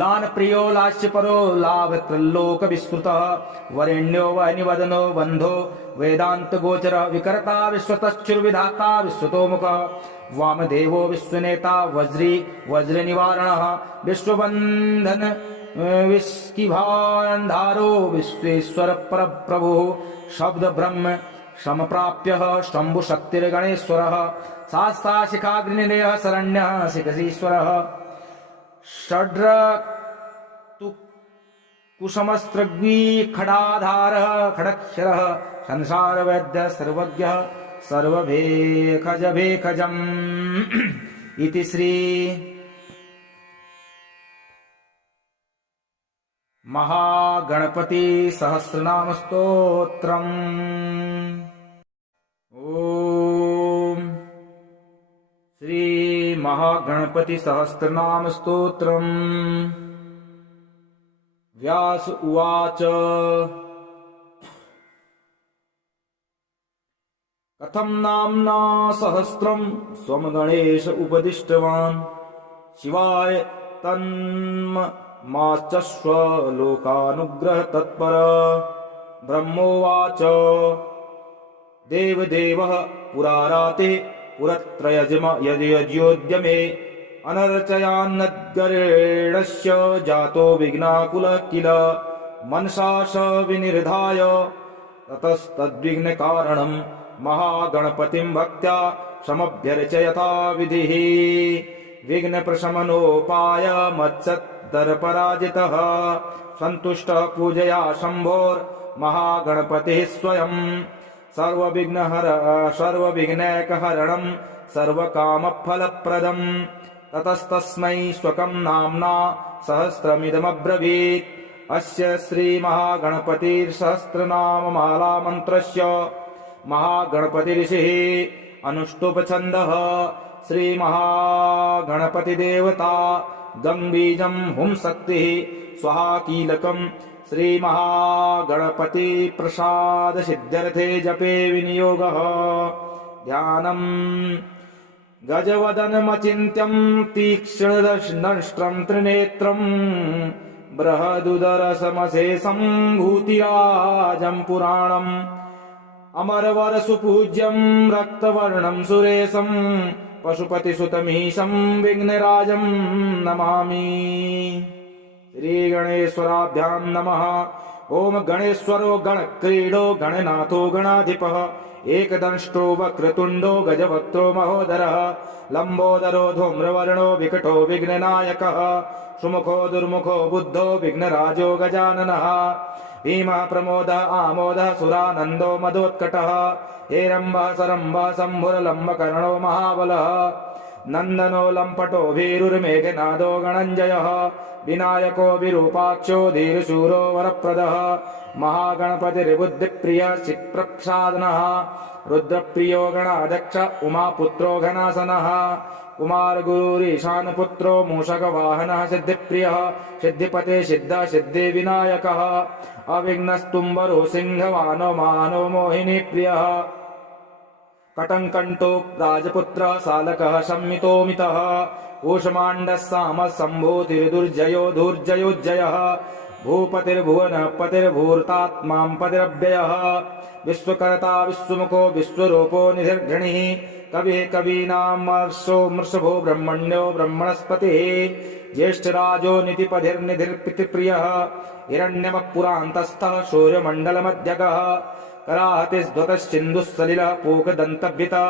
लान प्रियो लास्यपरो लाभत्रल्लोक विस्तृतः वरेण्यो वनिवदनो बन्धो वेदांत गोचर विकर्ता विश्वतश्चुर्विधाता विश्वतोमुखः वामदेवो विश्वनेता वज्रनिवारणः विश्वबन्धन विस्किभान्धारो विश्वेश्वर परप्रभुः शब्द ब्रह्म समप्राप्यः शम्भुशक्तिर्गणेश्वरः शास्ता शिखाग्निनिलयः शरण्यः शिखसीश्वरः षड्रतु कुसमस्त्रग्वी खडाधारः खडक्षरः संसारवैद्यः सर्वज्ञः सर्वभेखजम् इति श्री महागणपति सहस्रनाम स्तोत्रम्। ओम श्री महागणपति सहस्रनाम स्तोत्रम्। व्यास उवाच कथं नाम्ना सहस्रं स्वं गणेश उपदिष्टवान् शिवाय तन्माश्च लोकानुग्रह तत्पर। ब्रह्मोवाच देवदेवः पुराराते पुरत्रयज्योद्यमे अनर्चयान्नद्गरेणस्य जातो विघ्नाकुलः किल मनसा स विनिर्धाय ततस्तद्विघ्नकारणम् महागणपतिं भक्त्या समभ्यर्चयता विधिः। विघ्नप्रशमनोपाय मत्सत्तरपराजितः सन्तुष्टः पूजया शम्भोर्महागणपतिः स्वयं सर्वविघ्नैकहरणं सर्वकामफलप्रदम्। ततस्तस्मै स्वकं नाम्ना सहस्रमिदमब्रवीत्। अस्य श्रीमहागणपतिर्सहस्रनाममालामन्त्रस्य महागणपतिऋषिः अनुष्टुप्छन्दः। श्रीमहागणपतिदेवता गङ्बीजं हुं शक्तिः स्वाहा कीलकं श्रीमहागणपतिप्रसादसिद्ध्यर्थे जपे विनियोगः। ध्यानम् गजवदनमचिन्त्यं तीक्ष्णदंष्ट्रं त्रिनेत्रं बृहदुदरसमशेषं भूतिराजं पुराणम् अमरवरसुपूज्यं रक्तवर्णं सुरेशं पशुपतिसुतमीशं विघ्नराजं नमामि। श्रीगणेश्वराभ्यां नमः। ओम गणेश्वरो गणक्रीडो गणनाथो गणाधिपः एकदंष्टो वक्रतुण्डो गजवक्त्रो महोदरः लम्बोदरो धूम्रवर्णो विकटो विघ्ननायकः सुमुखो दुर्मुखो बुद्धो विघ्नराजो गजाननः भीमः प्रमोदः आमोदः सुरानन्दो मदोत्कटः हेरम्बः सरम्बः शम्भुर्लम्बकर्णो महाबलः नन्दनो लम्पटो भीरुर्मेघनादो गणञ्जयः विनायको विरूपाक्षो धीरशूरो वरप्रदः महागणपतिर्बुद्धिप्रियः चित्प्रसादनः रुद्रप्रियो गणाध्यक्ष उमापुत्रो घनासनः कुमारगुरुरीशानपुत्रो मूषकवाहनः सिद्धिप्रियः सिद्धिपते सिद्ध सिद्धिविनायकः अविघ्नस्तुम्बरो सिंहवानो मानो मोहिनीप्रियः कटङ्कण्ठो राजपुत्रः सालकः संमितोमितः कूष्माण्डः सामः सम्भूतिर्दुर्जयो धूर्जयोज्जयः भूपतिर्भुवनपतिर्भूर्तात्मां पतिरव्ययः विश्वकर्ता विश्वमुखो विश्वरूपो निधिर्घणिः कविः कवीनामर्षो मृषभो ब्रह्मण्यो ब्रह्मणस्पतिः ज्येष्ठराजो नितिपतिर्निधिर्पितृप्रियः हिरण्यमपुरान्तस्थः सूर्यमण्डलमध्यगः कराहतिस्ध्वतश्चिन्दुःसलिलः पूकदन्तभ्यता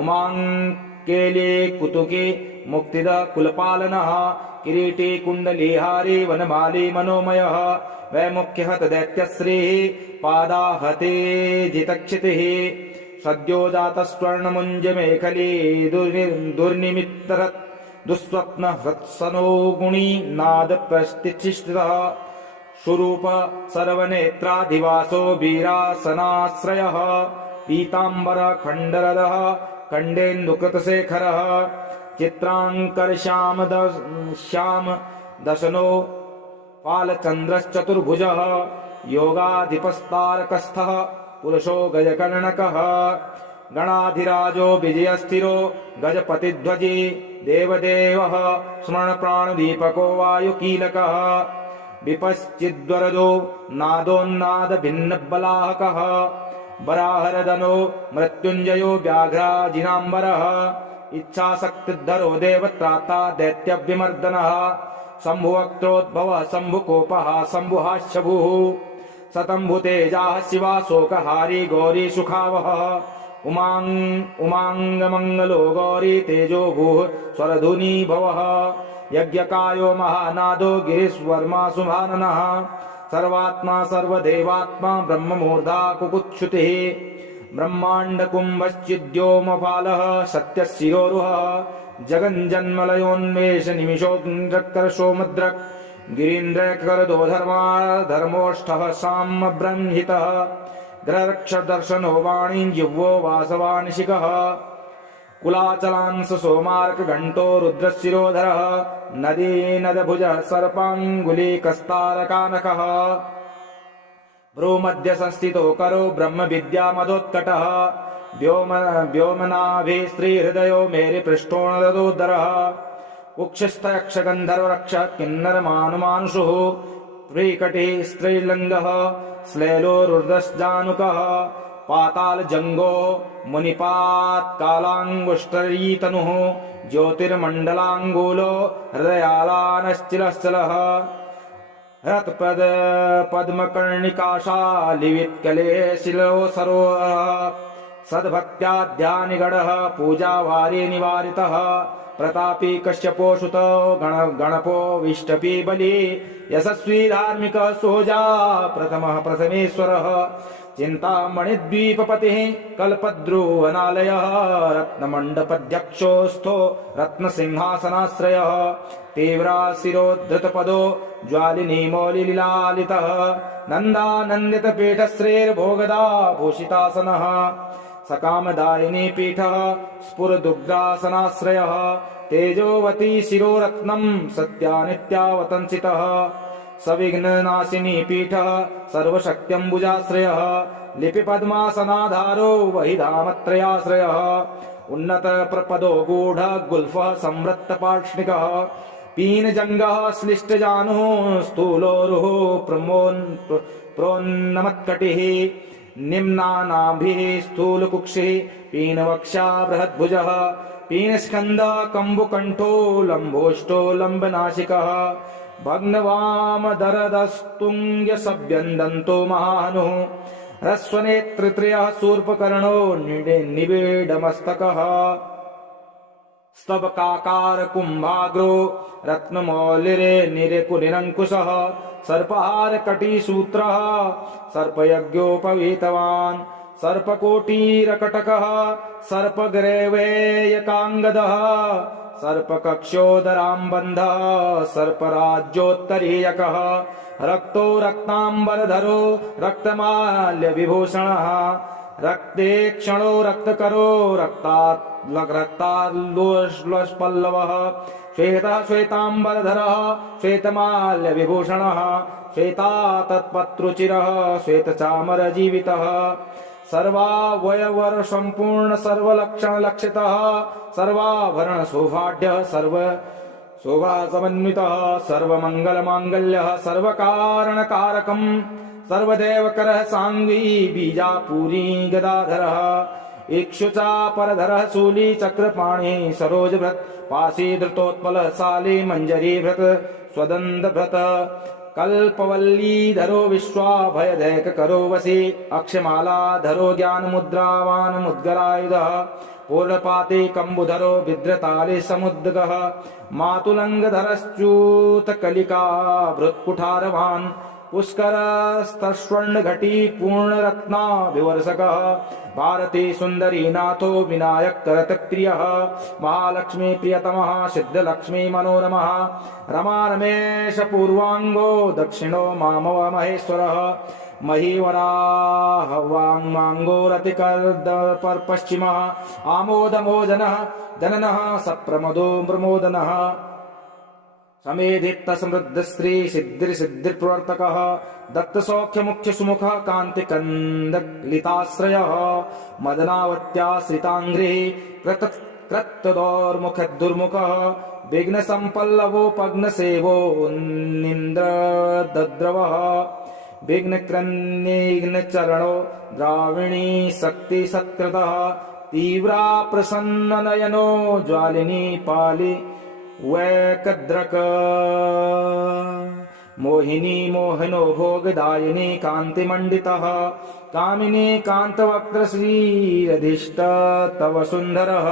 उमाङ्केले कुतुके मुक्तिदः कुलपालनः किरीटी कुण्डलीहारी वनमाली मनोमयः वैमुख्यः दैत्यश्रीः पादाहते जितक्षितिः सद्यो जातस्वर्णमुञ्जमेखली दुर्निमित्तरत् दुःस्वप्न हृत्सनो गुणी नाद प्रतिष्ठितः स्वरूप सर्वनेत्राधिवासो वीरासनाश्रयः पीताम्बर खण्डरदः खण्डेन्दुकृतशेखरः चित्राङ्कर्श्याम दशनो पालचन्द्रश्चतुर्भुजः योगाधिपस्तारकस्थः पुरुषो गजकर्णकः गणाधिराजो विजयस्थिरो गजपतिध्वजी देवदेवः स्मरणप्राणदीपको वायुकीलकः विपश्चिद्वरदो नादोन्नादभिन्नबलाहकः वराहरदनो मृत्युञ्जयो व्याघ्राजिनाम्बरः इच्छाशक्तिधरो देवत्राता दैत्यविमर्दनः शम्भुवक्त्रोद्भवः शम्भुकोपः शम्भुहास्यभुः शतम्भुतेजाः शिवाशोकहारी गौरी सुखावहः उमाङ्गमङ्गलो गौरी तेजो भूः स्वरधुनी भवः यज्ञकायो महानादो गिरीश्वर्मा सुभाननः सर्वात्मा सर्वदेवात्मा ब्रह्ममूर्धा कुकुत्सुतिः ब्रह्माण्डकुम्भश्चिद्योमपालः सत्यशिरोरुहः जगञ्जन्मलयोन्मेष निमिषोऽग्निरक्कर्षोमुद्रक् गिरीन्द्रकरदो धर्मोष्ठः साम्ब्रह्मितः ग्रहरक्षदर्शनो वाणी जिह्वो वासवानिशिखः कुलाचलांस सोमार्क घंटो रुद्रशिरोधरः नदी नदभुज सर्पाङ्गुलीकस्तारकानकः भ्रूमध्य संस्थितो करो ब्रह्म विद्या मदोत्कटः व्योमनाभि स्त्रीहृदयो मेरिपृष्ठोणदोदरः कुक्षस्थयक्षगन्धर्वरक्ष किन्नरमानुमानुषुः प्रीकटिः स्त्रीलिङ्गः श्लेलो रुद्रश्जानुकः पातालजङ्गो मुनिपात्कालाङ्गुष्टरीतनुः ज्योतिर्मण्डलाङ्गूलो हृदयालानश्चिलश्चलः हृत्पद पद्मकर्णिकाशालिवित्कले शिलो सरोवरः सद्भक्त्याध्यानिगडः पूजावारी निवारितः प्रतापी कश्यपोषुतो गणपो विष्टपी बली यशस्वी धार्मिक सोजा प्रथमः प्रथमेश्वरः चिन्तामणिद्वीपपतिः कल्पद्रुवनालयः रत्नमण्डपध्यक्षोऽस्थो रत्नसिंहासनाश्रयः तीव्राशिरोद्धृतपदो ज्वालिनी मौलिलीलालितः नन्दानन्दितपीठश्रीर्भोगदा भूषितासनः सकामदायिनी पीठः स्फुरदुग्धासनाश्रयः तेजोवती शिरोरत्नम् सत्यानित्यावतंसितः सविघ्ननाशिनी पीठः सर्वशक्त्यम्बुजाश्रयः लिपिपद्मासनाधारो वहिधामत्रयाश्रयः उन्नत प्रपदो गूढ गुल्फः संवृत्तपार्ष्णिकः पीनजङ्गः श्लिष्टजानुः स्थूलोरुः प्रोन्नमत्कटिः निम्नानाभिः स्थूलकुक्षिः पीनवक्षा बृहद्भुजः पीनस्कन्धः कम्बुकण्ठो लम्बोष्टो लम्बनासिकः भग्नवामदरदस्तुङ्ग्य सभ्यन्दन्तो महानुः ह्रस्वनेत्रत्रयः शूर्पकर्णो निबिडमस्तकः स्तबकाकार कुम्भाग्रो रत्नमौलिरे निरकुनिरङ्कुशः सर्पहार कटिसूत्रः सर्पयज्ञोपवीतवान् सर्पकोटीरकटकः सर्पग्रेवेयकाङ्गदः सर्पकक्षोदराम्बन्धः सर्पराज्योत्तरीयकः रक्तो रक्ताम्बरधरो रक्तमाल्यविभूषणः रक्ते क्षणो रक्तकरो रक्ताल्लोष्पल्लवः श्वेतः श्वेताम्बरधरः श्वेतमाल्यविभूषणः श्वेता तत्पत्रुचिरः श्वेतचामरजीवितः सर्वावयवर सम्पूर्ण सर्वलक्षणलक्षितः सर्वाभरणशोभाढ्यः सर्वशोभासमन्वितः सर्वमङ्गलमाङ्गल्यः सर्वकारणकारकम् सर्वदेवकरः साङ्गी बीजापूरी गदाधरः इक्षुचापरधरः शूली चक्रपाणि सरोजभृत् पाशी धृतोत्पलः शाली मञ्जरीभृत् स्वदन्तभृत् कल्पवल्लीधरो विश्वाभयदैककरो वशी अक्षमालाधरो ज्ञानमुद्रावान् मुद्गरायुधः पूर्णपाती कम्बुधरो विद्रताली समुद्गः मातुलङ्गधरश्च्यूतकलिका भृत्कुठारवान् पुष्करस्तस्वर्णघटी पूर्णरत्नाभिवर्षकः भारती सुन्दरी नाथो विनायक करतप्रियः महालक्ष्मी प्रियतमः सिद्धलक्ष्मी मनोरमः रमा रमेश पूर्वाङ्गो दक्षिणो मामव महेश्वरः महीवराह वाङ्माङ्गो रतिकर्दपर पश्चिमः आमोदमोदनः जननः सप्रमदो प्रमोदनः समेधित समृद्ध श्री सिद्धि प्रवर्तकः दत्त सौख्य मुख्य सुमुखः कांति कंदलिताश्रयः मदनावत्याश्रितांघ्रिः कृतदौर्मुख दुर्मुखः विघ्न संपल्लवो पग्न सेवो निन्द्र दद्रवः विघ्न क्रन्निघ्न चरणो द्राविणी शक्ति सत्कृतः तीव्रा प्रसन्न नयनो ज्वालिनी पाली वैकद्रक मोहिनी मोहनो भोगदायिनी कांतिमंडितः कामिनी कांतवक्त्र श्रीरधिष्ठ तव सुंदरः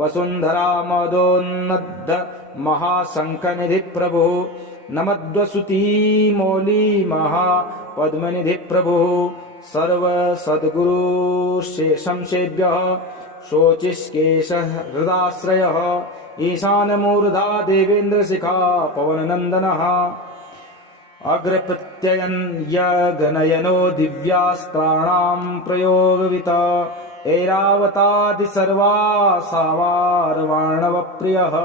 वसुंधरा मदोन्नद्ध महाशंखनिधि प्रभु नमद्वसुती मौली महापद्मनिधि प्रभु सर्व सद्गुरु शेषं सेव्यः शोचिष्केश हृदाश्रयः ईशान मूर्धा देवेन्द्र शिखा पवन नंदनः अग्रप्रत्ययन यगनयनो दिव्यास्त्राणां प्रयोगवित ऐरावतादि सर्वा सावारवाणव प्रियः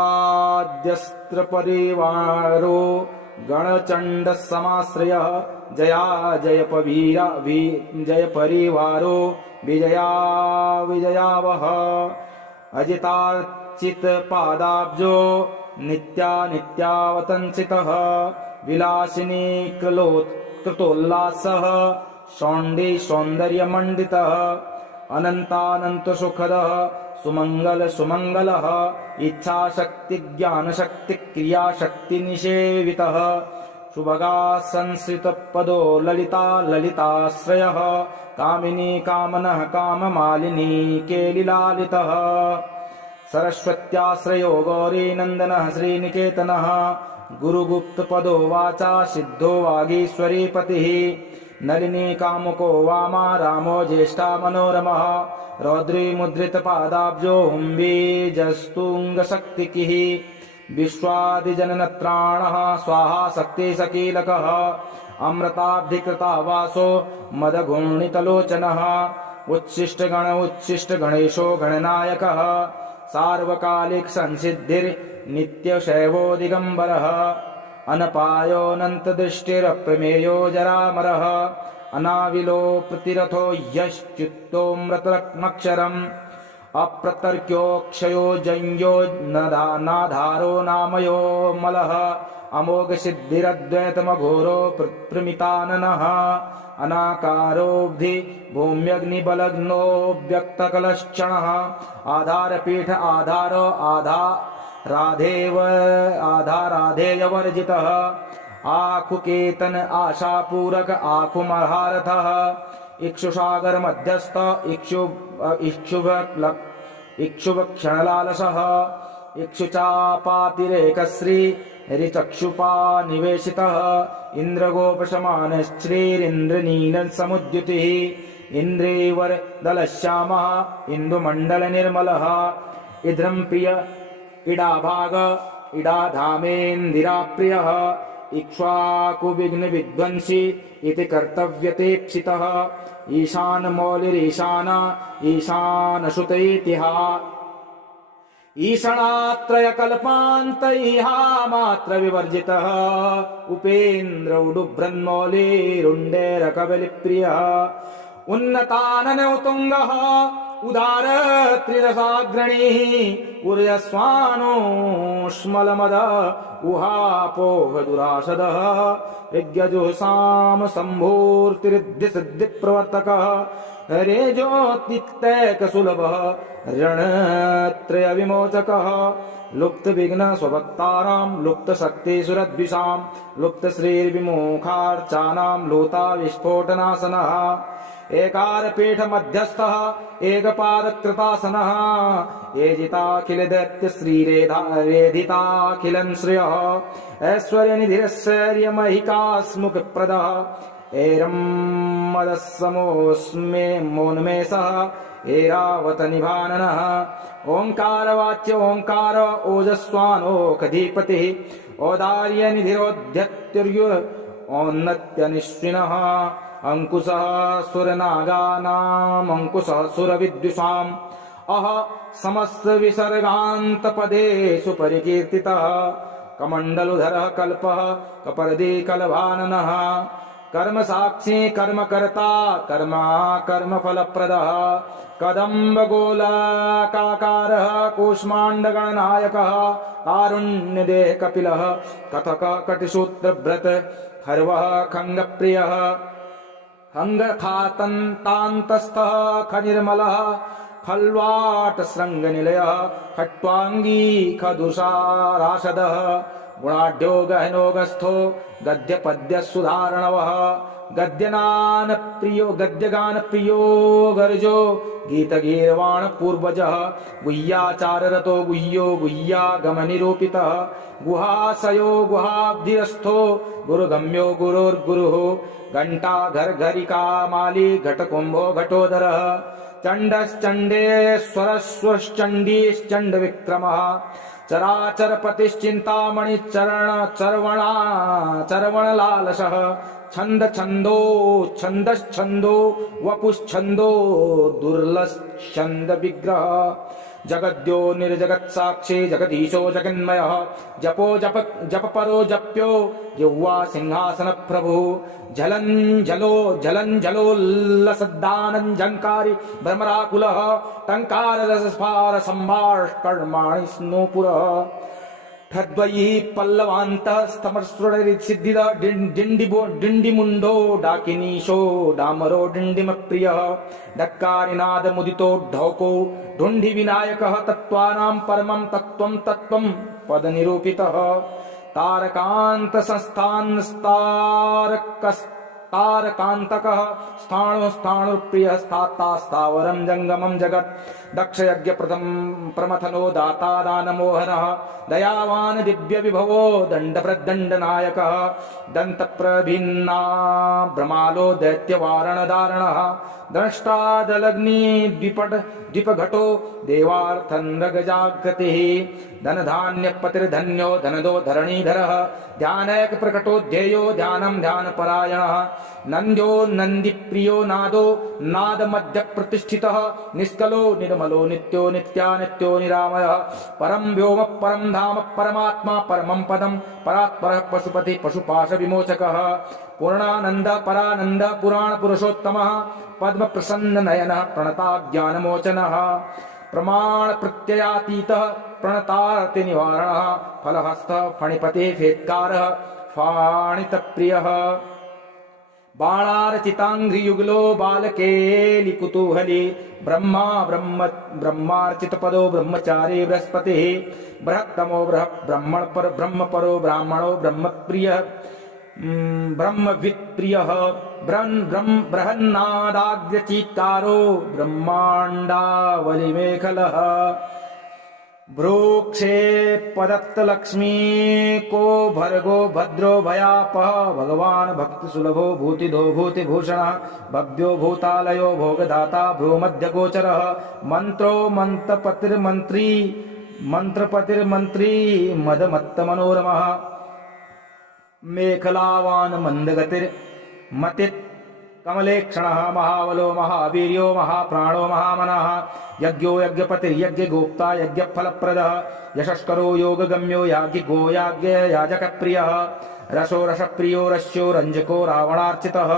वज्राद्यस्त्र परिवारो गणचंड समाश्रयः जया जय पवीरा जय परिवारो विजया विजयावह अजितार्चित पादाब्जो नित्या नित्यावतंसितः विलासिनी कृतोल्लासः सौंडी सौंदर्यमंडितः अनंतानंत सुखदः सुमंगल सुमंगलः इच्छाशक्ति ज्ञानशक्ति क्रियाशक्ति निषेवितः सुभगा संस्कृत पदो ललिता ललिताश्रयः कामिनी कामनः काममालिनी केलिलालितः सरस्वत्याश्रयो गौरी नंदनः श्रीनिकेतनः गुरुगुप्तपदो वाचा सिद्धो वागीश्वरी पतिः नलिनी कामुको वामा रामो ज्येष्ठा मनोरमः रौद्री मुद्रित पादाब्जो हुम्बीजस्तुङ्गशक्तिकिः विश्वादिजननत्राणः स्वाहा शक्ति सकीलकः अमृताब्धिकृता वासो मदघूर्णितलोचनः उच्छिष्ट गणेशो गणनायकः सार्वकालिक संसिद्धिर्नित्यशैवो दिगंबरः अनपायोऽनंत दृष्टिरप्रमेयो जरामरः अनाविलो प्रतिरथो यश्चित्तोऽमृतमक्षरम् अप्रतर्क्योक्षयो जंयो नाधारो नामयो मलः अमोघ सिद्धिरद्वैतमघोरो प्रमिताननः अनाकारोऽब्धि भूम्यग्निबलग्नो व्यक्तकलक्षणः आधारपीठ राधेव आधा राधेय वर्जितः आखुकेतन आशापूरक आखुमहारथः इक्षुसागर मध्यस्थ इक्षुभक्षणलालसः इक्षुचापातिरेकश्री ऋचक्षुपा निवेशितः इन्द्रगोपशमानश्रीरिन्द्रनील समुद्युतिः इन्द्रेवर दलश्यामः इन्दुमण्डलनिर्मलः इन्द्रं प्रिय इडाभाग इडाधामेन्दिराप्रियः इक्ष्वाकुविघ्नविध्वंसी इति कर्तव्यतेप्सितः ईशानमौलिरीशान ईशानसुतैतिहा ईषणात्रयकल्पान्त इहा मात्र विवर्जितः उपेन्द्र उडुभ्रन्मौलिरुण्डेरकबलिप्रियः उन्नताननौतुङ्गः उदार त्रिरसाग्रणीः उर्यस्वानोष्मलमद उहापोह दुरासदः यज्ञजुषाम सम्भूर्तिरिद्धिसिद्धिप्रवर्तकः रेजोत्तिक्तैकसुलभः रणत्रयविमोचकः लुप्तविघ्न स्वभक्तानां लुप्तशक्तिसुरद्विषां लुप्तश्रीर्विमुखार्चानां लोताविस्फोटनाशनः एकारपीठ मध्यस्थः एकपादकृतासनः एजिताखिलदैत्यश्रीरेधिताखिलं श्रियः ऐश्वर्यनिधिरैश्वर्यमहिकास्मुखप्रदः ऐरम्मदस्समोऽस्मे मोन्मेषः ऐरावतनिभाननः ओङ्कारवाच्य ओङ्कार ओजस्वानोऽखधिपतिः औदार्यनिधिरोध्यत्युर्य औन्नत्यनिश्विनः अंकुशः सुरनागानाम् अंकुशः सुरविद्विषाम् अह समस्त विसर्गान्तपदेषु परिकीर्तितः कमण्डलुधरः कल्पः कपर्दी कलभाननः कर्म साक्षी कर्मकर्ता कर्मा कर्मफलप्रदः कदम्बगोलाकारः कूष्माण्डगणनायकः कारुण्यदेह कपिलः कथक कटिसूत्रव्रत खर्वः खङ्गप्रियः हङ्गखातन्तान्तस्थः खनिर्मलः खल्वाटशृङ्गनिलयः खट्वाङ्गी खदुषाराशदः गुणाढ्यो गहनोगस्थो गद्यपद्यसुधारणवः गद्यगानप्रियो गर्जो गीतगीर्वाण पूर्वजः गुह्याचाररतो गुह्यो गुह्यागमनिरूपितः गुहाशयो गुहाब्धिरस्थो गुरुगम्यो गुरोर्गुरुः घंटा घर्घरिका माली घटकुंभो घटोदरः चण्डश्चण्डेश्वरश्वश्चण्डीश्चण्ड विक्रमः चराचरपतिश्चिन्तामणि चरवणलालसः छंद छंदो छंदश्छंदो वपुश्छंदो दुर्लच्छंद विग्रह जगद्यो निर्जगत्साक्षी जगदीशो जगन्मयः जपो जपपरो जप्यो जिह्वा सिंहासन प्रभु झलञ्झलोल्लसद्दानञ्झङ्कारी भ्रमराकुलः टङ्कार रसस्फार सम्भाषकर्माणि स्नोपुरः ठद्वयी पल्लवान्तः स्तमस्वरसिद्धिद डिण्डिमुण्डो डाकिनीशो डामरो डिण्डिमप्रियः डक्कारिनाद मुदितो ढौको ढुण्डिविनायकः तत्त्वानां परमं तत्त्वं तत्त्वं पदनिरूपितः तारकान्त संस्थानस्तारकान्तकः स्थाणुप्रियः स्थावरं जंगमं जगत् दक्षयज्ञ प्रमथनो दाता दानमोहनः दयावान् दिव्य विभवो दण्डप्रदण्डनायकः दन्तप्रभिन्ना भ्रमालो दैत्यवारणधारणः द्रष्टादलग्नि द्विपघटो देवार्थन्द्रगजाकृतिः धनधान्यपतिर्धन्यो धनदो धरणीधरः ध्यानैक प्रकटो ध्येयो ध्यानं ध्यानपरायणः नन्द्यो नन्दिप्रियो नादो नादमध्य प्रतिष्ठितः निष्कलो निर्मलो नित्यो नित्यानित्यो निरामयः परं व्योम परं धाम परमात्मा परमं पदं परात्परः पशुपति पशुपाश विमोचकः पूर्णानंद परानंद पुराण पुरुषोत्तमः पद्म प्रसन्न नयनः प्रणताज्ञानमोचनः प्रमाण प्रत्ययातीतः प्रणतार्ति निवारणः फलहस्तः फणिपतिः फेत्कारः फाणितप्रियः बाणार्चिताङ्घ्रियुगलो बालकेलिकुतूहली ब्रह्मार्चितपदो ब्रह्मचारी बृहस्पतिः बृहत्तमो ब्रह्मपरो ब्राह्मणो ब्रह्मवित्प्रियः बृहन्नादाग्र्यचीत्कारो ब्रह्माण्डावलिमेखलः भ्रूक्षे पदत्तलक्ष्मी को भर्गो भद्रो भयापः भगवान् भक्तिसुलभो भूतिदो भूतिभूषणः भव्यो भूतालयो भोगदाता भ्रूमध्यगोचरः मन्त्रो मन्त्रपतिर्मन्त्री मदमत्तमनोरमः मेखलावान् मन्दगतिर्मतित् कमलेक्षणः महाबलो महावीर्यो महाप्राणो महामनः यज्ञो यज्ञपतिर्यज्ञगोप्ता यज्ञफलप्रदः यशस्करो योगगम्यो याज्ञिको याज्ञयाजकप्रियः रसो रसप्रियो रस्यो रञ्जको रावणार्चितः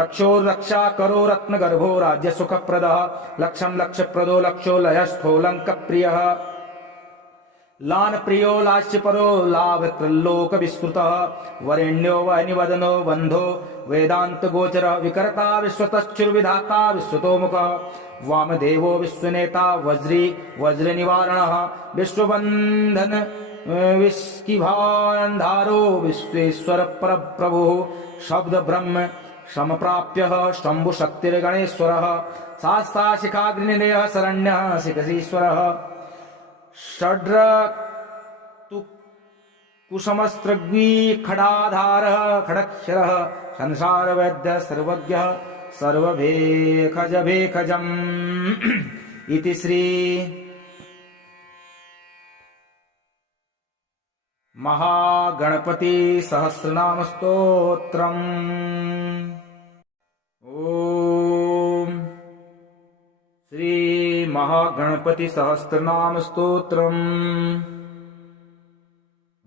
रक्षो रक्षाकरो रत्नगर्भो राज्यसुखप्रदः लक्षं लक्ष्यप्रदो लक्षो लयस्थो लङ्कप्रियः लानप्रियो लास्यपरो लाभत्रल्लोकविस्तृतः वरेण्यो वनिवदनो बन्धो वेदान्तगोचरः विकर्ता विश्वतश्चुर्विधाता विश्वतोमुखः वामदेवो विश्वनेता वज्रनिवारणः विश्वबन्धन विस्किभाण्डारो विश्वेश्वर परप्रभुः शब्द ब्रह्म समप्राप्यः शम्भुशक्तिर्गणेश्वरः शास्ता शिखाग्निनिलयः शरण्यः शिखसीश्वरः षड्रतु कुसमस्त्रग्वी खडाधारः खडक्षरः संसारवैद्यः सर्वज्ञः सर्वभेखजम् इति श्री महागणपति सहस्रनाम स्तोत्रम्। ओम श्री महागणपति सहस्रनाम स्तोत्रम्।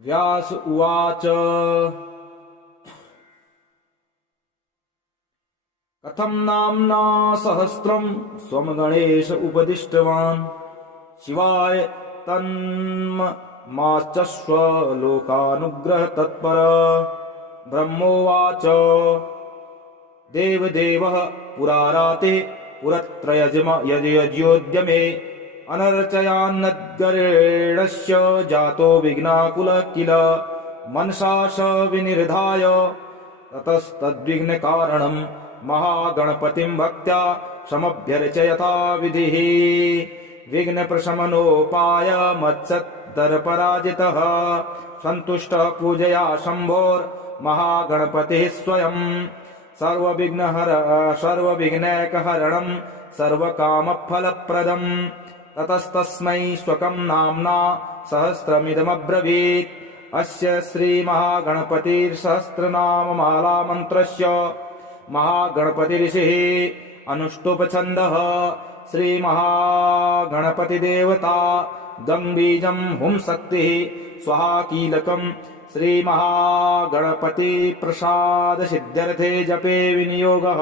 व्यास उवाच कथं नाम्ना सहस्रं स्वं गणेश उपदिष्टवान् शिवाय तन्माश्चस्व लोकानुग्रह तत्पर। ब्रह्मोवाच देवदेवः पुराराते पुरत्रयज्योद्यमे अनर्चयान्नद्गरेणस्य जातो विघ्नाकुलः किल मनसा स विनिर्धाय ततस्तद्विघ्नकारणम् महागणपतिं भक्त्या समभ्यर्चयता विधिः। विघ्नप्रशमनोपाय मत्सत्तरपराजितः सन्तुष्टः पूजया शम्भोर्महागणपतिः स्वयं सर्वविघ्नैकहरणं सर्वकामफलप्रदम्। ततस्तस्मै स्वकं नाम्ना सहस्रमिदमब्रवीत्। अस्य श्रीमहागणपतिर्सहस्रनाममालामन्त्रस्य महागणपतिऋषिः अनुष्टुप्छन्दः। श्रीमहागणपतिदेवता गङ्बीजं हुं शक्तिः स्वाहा कीलकम्। श्रीमहागणपतिप्रसादसिद्ध्यर्थे जपे विनियोगः।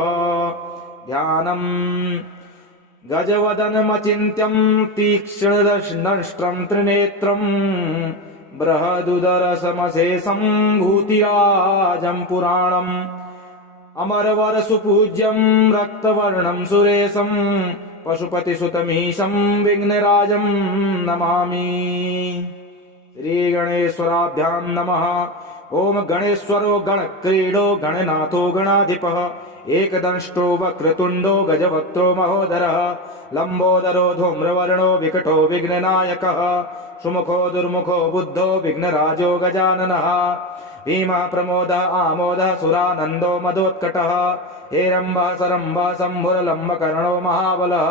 ध्यानम् गजवदनमचिन्त्यं तीक्ष्णदंष्ट्रं त्रिनेत्रं बृहदुदरसमशेषं भूतिराजं पुराणम् अमरवरसुपूज्यं रक्तवर्णं सुरेशं पशुपतिसुतमीशं विघ्नराजं नमामि। श्रीगणेश्वराभ्यां नमः। ओम गणेश्वरो गणक्रीडो गणनाथो गणाधिपः एकदंष्टो वक्रतुण्डो गजवक्त्रो महोदरः लम्बोदरो धूम्रवर्णो विकटो विघ्ननायकः सुमुखो दुर्मुखो बुद्धो विघ्नराजो गजाननः भीमः प्रमोदः आमोदः सुरानन्दो मदोत्कटः हेरम्बः सरम्बः शम्भुरलम्बकर्णो महाबलः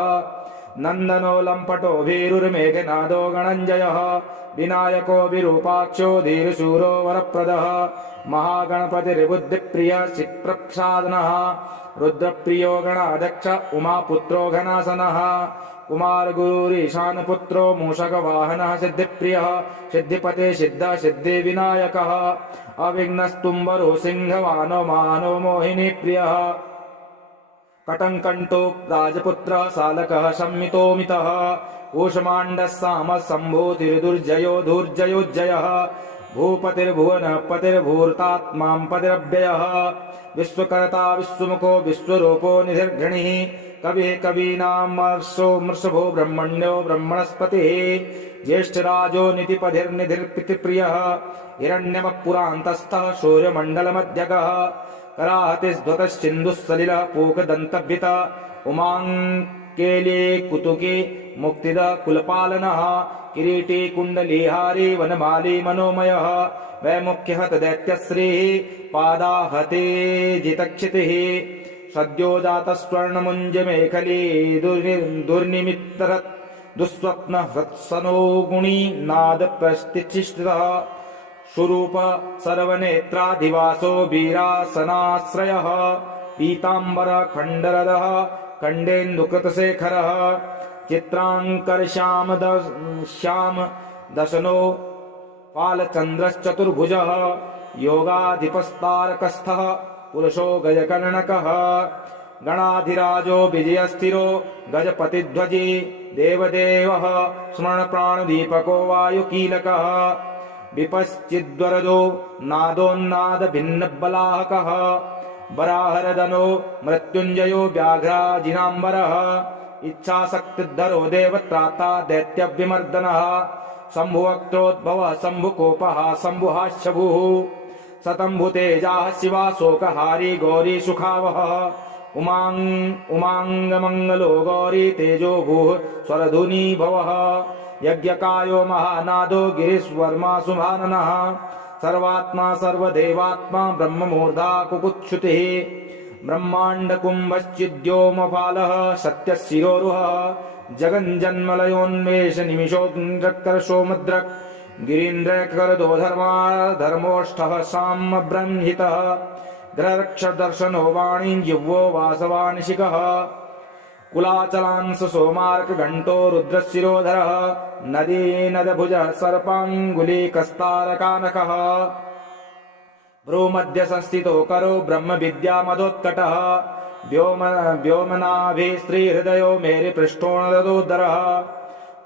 नन्दनो लम्पटो भीरुर्मेघनादो गणञ्जयः विनायको विरूपाक्षो धीरशूरो वरप्रदः महागणपतिर्बुद्धिप्रियः चित्प्रसादनः रुद्रप्रियो गणाध्यक्ष उमापुत्रो घनासनः कुमारगुरुरीशानपुत्रो मूषकवाहनः सिद्धिप्रियः सिद्धिपते सिद्धः सिद्धिविनायकः अविघ्नस्तुम्बरो सिंहवानो मानो मोहिनीप्रियः कटङ्कण्ठो राजपुत्रः सालकः संमितोमितः कूष्माण्डः सामः सम्भूतिर्दुर्जयो धूर्जयोज्जयः भूपतिर्भुवनपतिर्भूर्तात्मां पतिरव्ययः विश्वकर्ता विश्वमुखो विश्वरूपो निधिर्घृणिः कविः कवीनामर्षो मृषभो ब्रह्मण्यो ब्रह्मणस्पतिः ज्येष्ठराजो नितिपधिर्निधिर्पितृप्रियः हिरण्यमपुरान्तस्थः सूर्यमण्डलमध्यगः कराहतिस्ध्वतश्चिन्दुः सलिलः पूकदन्तभ्यता उमाङ्केली कुतुकी मुक्तिदः कुलपालनः किरीटी कुण्डलीहारी वनमाली मनोमयः वैमुख्यहत दैत्यश्रीः पादाहते जितक्षितिः सद्यो जातस्वर्णमुञ्जमेखली दुर्निमित्तरत् दुःस्वप्न हृत्सनो गुणी नाद प्रतिष्ठितः सुरूप सर्वनेत्राधिवासो वीरासनाश्रयः पीताम्बर खण्डरदः खण्डेन्दुकृतशेखरः चित्राङ्कर श्याम दशनो पालचन्द्रश्चतुर्भुजः योगाधिपस्तारकस्थः पुरुषो गजकर्णकः गणाधिराजो विजयस्थिरो गजपतिध्वजी देवदेवः स्मरणप्राणदीपको वायुकीलकः विपश्चिद्वरदो नादोन्नादभिन्नबलाहकः वराहरदनो मृत्युञ्जयो व्याघ्राजिनाम्बरः इच्छाशक्तिधरो देवत्राता दैत्यविमर्दनः शम्भुवक्त्रोद्भवः शम्भुकोपः शम्भुहास्यभुः शतम्भुतेजाः शिवाशोकहारी गौरी सुखावहः उमाङ्गमङ्गलो गौरी तेजो भूः स्वरधुनी भवः यज्ञकायो महानादो गिरीश्वर्मा सुभाननः सर्वात्मा सर्वदेवात्मा ब्रह्ममूर्धा कुकुत्सुतिः ब्रह्माण्डकुम्भश्चिद्योमपालः सत्यशिरोरुहः जगञ्जन्मलयोन्मेष निमिषोऽग्निरक्कर्षो मुद्रक् गिरीन्द्रकरदो धर्मोष्ठः साम्ब्रह्मितः ग्ररक्षदर्शनो वाणी जिह्वो वासवानिशिखः कुलाचलांस सोमार्क घंटो रुद्रशिरोधरः नदी नदभुजः सर्पाङ्गुलीकस्तारकानकः भ्रूमध्य संस्थितो करो ब्रह्म विद्या मदोत्कटः व्योमनाभिः स्त्रीहृदयो मेरुपृष्ठोणदोदरः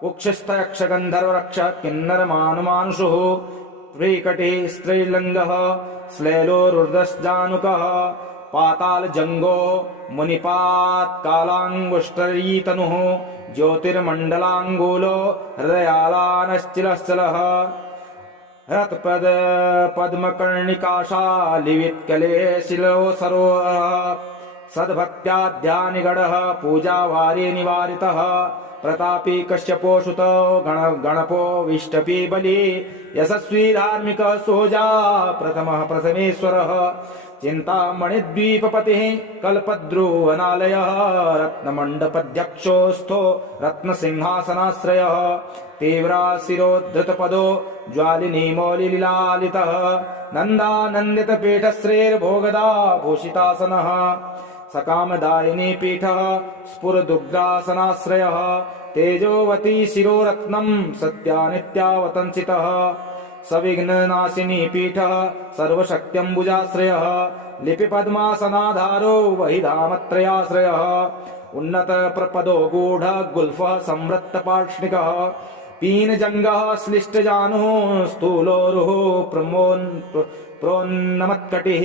कुक्षस्थयक्षगन्धर्वरक्ष किन्नरमानुमानुषुः प्रीकटिः स्त्रीलिङ्गः श्लेलो रुद्रश्जानुकः पातालजङ्गो मुनिपात्कालाङ्गुष्टरीतनुः ज्योतिर्मण्डलाङ्गूलो हृदयालानश्चिलश्चलः पद्मकर्णिकाशालिवित्कले शिलो सरोवरः सद्भक्त्याध्यानिगडः पूजावारी निवारितः प्रतापी कश्यपोषुतो गणपो विष्टपी बली यशस्वी धार्मिक सोजा प्रथमेश्वरः चिन्तामणिद्वीपपतिः कल्पद्रुवनालयः रत्नमण्डपध्यक्षोऽस्थो रत्नसिंहासनाश्रयः तीव्राशिरोद्धृतपदो ज्वालिनी मौलिलीलालितः नन्दानन्दितपीठश्रीर्भोगदा भूषितासनः सकामदायिनी पीठः स्फुरदुग्धासनाश्रयः तेजोवती शिरोरत्नम् सत्यानित्यावतंसितः सविघ्ननाशिनी पीठः सर्वशक्त्यम्बुजाश्रयः लिपिपद्मासनाधारो वहिधामत्रयाश्रयः उन्नत प्रपदो गूढ गुल्फः संवृत्तपार्ष्णिकः पीनजङ्गः श्लिष्टजानुः स्थूलोरुः प्रोन्नमत्कटिः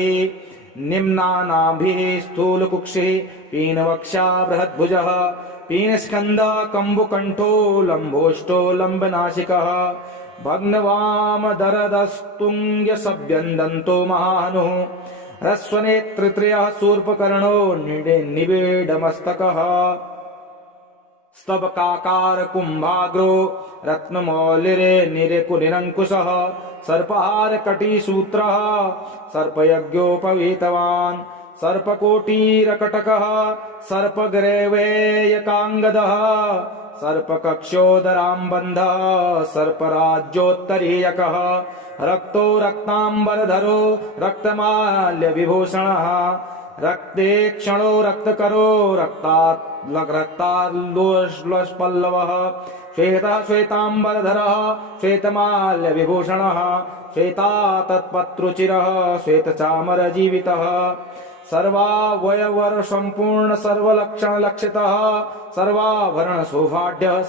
निम्नानाभिः स्थूलकुक्षिः पीनवक्षा बृहद्भुजः पीनस्कन्धः कम्बुकण्ठो लम्बोष्टो लम्बनासिकः भग्नवामदरदस्तुङ्ग्यसव्यन्दन्तो महानुः ह्रस्वनेत्रत्रयः शूर्पकर्णो निबिडमस्तकः स्तबकाकार कुम्भाग्रो रत्नमौलिरे निरकुनिरङ्कुशः सर्पहार कटिसूत्रः सर्पयज्ञोपवीतवान् सर्पकोटीरकटकः सर्पग्रेवेयकाङ्गदः सर्पकक्षोदराम्बन्धः सर्पराज्योत्तरीयकः रक्तो रक्ताम्बरधरो रक्तमाल्यविभूषणः रक्ते क्षणो रक्तकरो रक्ताल्लोष्पल्लवः श्वेतः श्वेताम्बरधरः श्वेतमाल्यविभूषणः श्वेता तत्पत्रुचिरः श्वेतचामरजीवितः सर्वावयवर सम्पूर्ण सर्वलक्षणलक्षितः सर्वाभरण सौभाढ्यः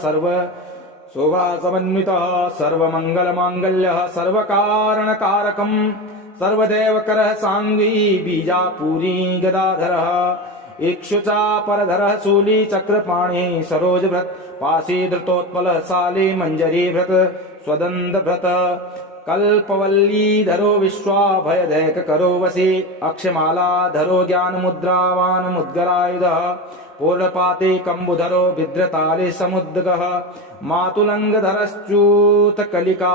शोभासमन्वितः सर्वमङ्गलमाङ्गल्यः सर्वकारणकारकम् सर्वदेवकरः साङ्गी बीजापूरी गदाधरः इक्षुचापरधरः शूली चक्रपाणि सरोजभृत् पाशी धृतोत्पलः शाली मञ्जरीभृत् स्वदन्तभृत् कल्पवल्लीधरो विश्वाभयदैककरो वशी अक्षमालाधरो ज्ञानमुद्रावान् मुद्गरायुधः पूर्णपाते कम्बुधरो विद्रताले समुद्गः मातुलङ्गधरश्च्यूतकलिका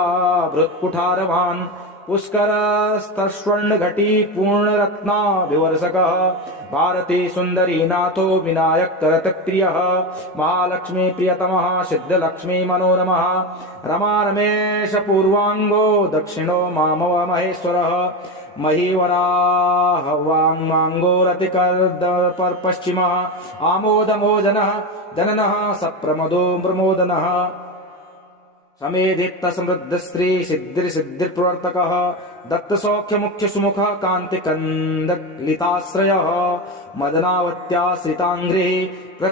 भृत्कुठारवान् पुष्करस्तस्वर्णघटी पूर्णरत्नाभिवर्षकः भारती सुन्दरी नाथो विनायककरतप्रियः महालक्ष्मी प्रियतमः सिद्धलक्ष्मी मनोरमः रमा रमेश पूर्वाङ्गो दक्षिणो मामव महेश्वरः महीवराह वाङ्माङ्गो रतिकर्दपर पश्चिमः आमोदमोजनः जननः सप्रमदो प्रमोदनः समेधित समृद्ध श्री सिद्धि प्रवर्तकः दत्त सौख्य मुख्य सुमुखः कांति कंदलिताश्रयः मदनावत्याश्रितांघ्रिः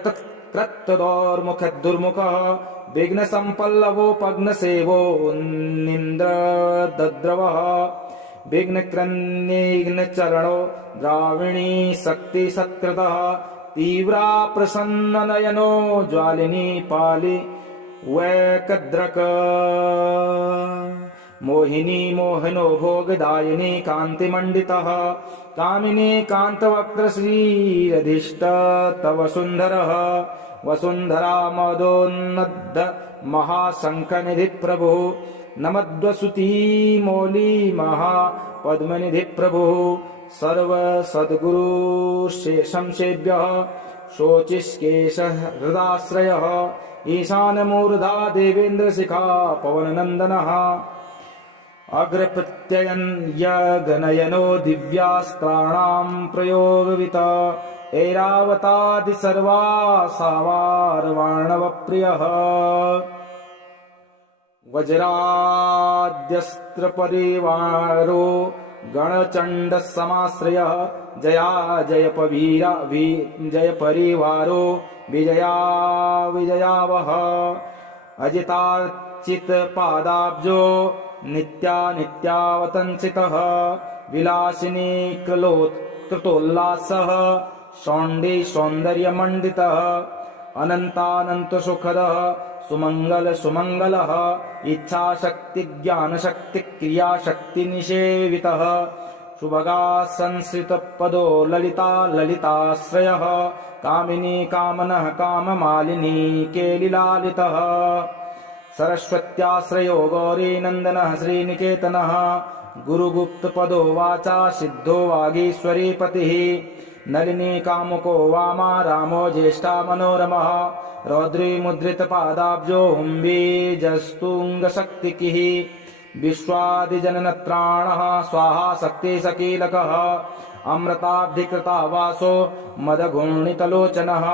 कृतदौर्मुख दुर्मुखः विघ्न संपल्लवो पग्न सेवो निन्द्र दद्रवः विघ्न क्रन्निघ्न चरणो द्राविणी शक्ति सत्कृतः तीव्रा प्रसन्न नयनो ज्वालिनी पाली वैकद्रक मोहिनी मोहनो भोगदायिनी कांतिमंडितः कामिनी कांतवक्त्र श्रीरधिष्ठ तव सुंदरः वसुंधरा मदोन्नद्ध महाशंखनिधि प्रभु नमद्वसुती मौली महापद्मनिधि प्रभु सर्व सद्गुरु शेषं सेव्यः शोचिष्केश हृदाश्रयः ईशान मूर्धा देवेन्द्र शिखा पवन नंदनः अग्रप्रत्ययन यगनयनो दिव्यास्त्राणां प्रयोगवित ऐरावतादि सर्वा सावारवाणव प्रियः वज्राद्यस्त्र परिवारो गणचंड समाश्रयः जया जय पवीरा जय परिवारो विजया विजयावह अजितार्चित पादाब्जो नित्या नित्यावतंसितः विलासिनी कृतोल्लासः सौंडी सौंदर्यमंडितः अनंतानंत सुखदः सुमंगल सुमंगलः इच्छाशक्ति ज्ञानशक्ति क्रियाशक्ति निषेवितः सुभगा संस्कृत पदो ललिता ललिताश्रयः कामिनी कामनः काममालिनी केलिलालितः सरस्वत्याश्रयो गौरी नंदनः श्रीनिकेतनः गुरुगुप्तपदो वाचा सिद्धो वागीश्वरी पतिः नलिनी कामुको वामा रामो ज्येष्ठा मनोरमः रौद्री मुद्रित पादाब्जो हुम्बीजस्तुंगशक्तिकिः विश्वादिजननत्राणः स्वाहा शक्ति सकीलकः अमृताब्धिकृता वासो मदघूर्णितलोचनः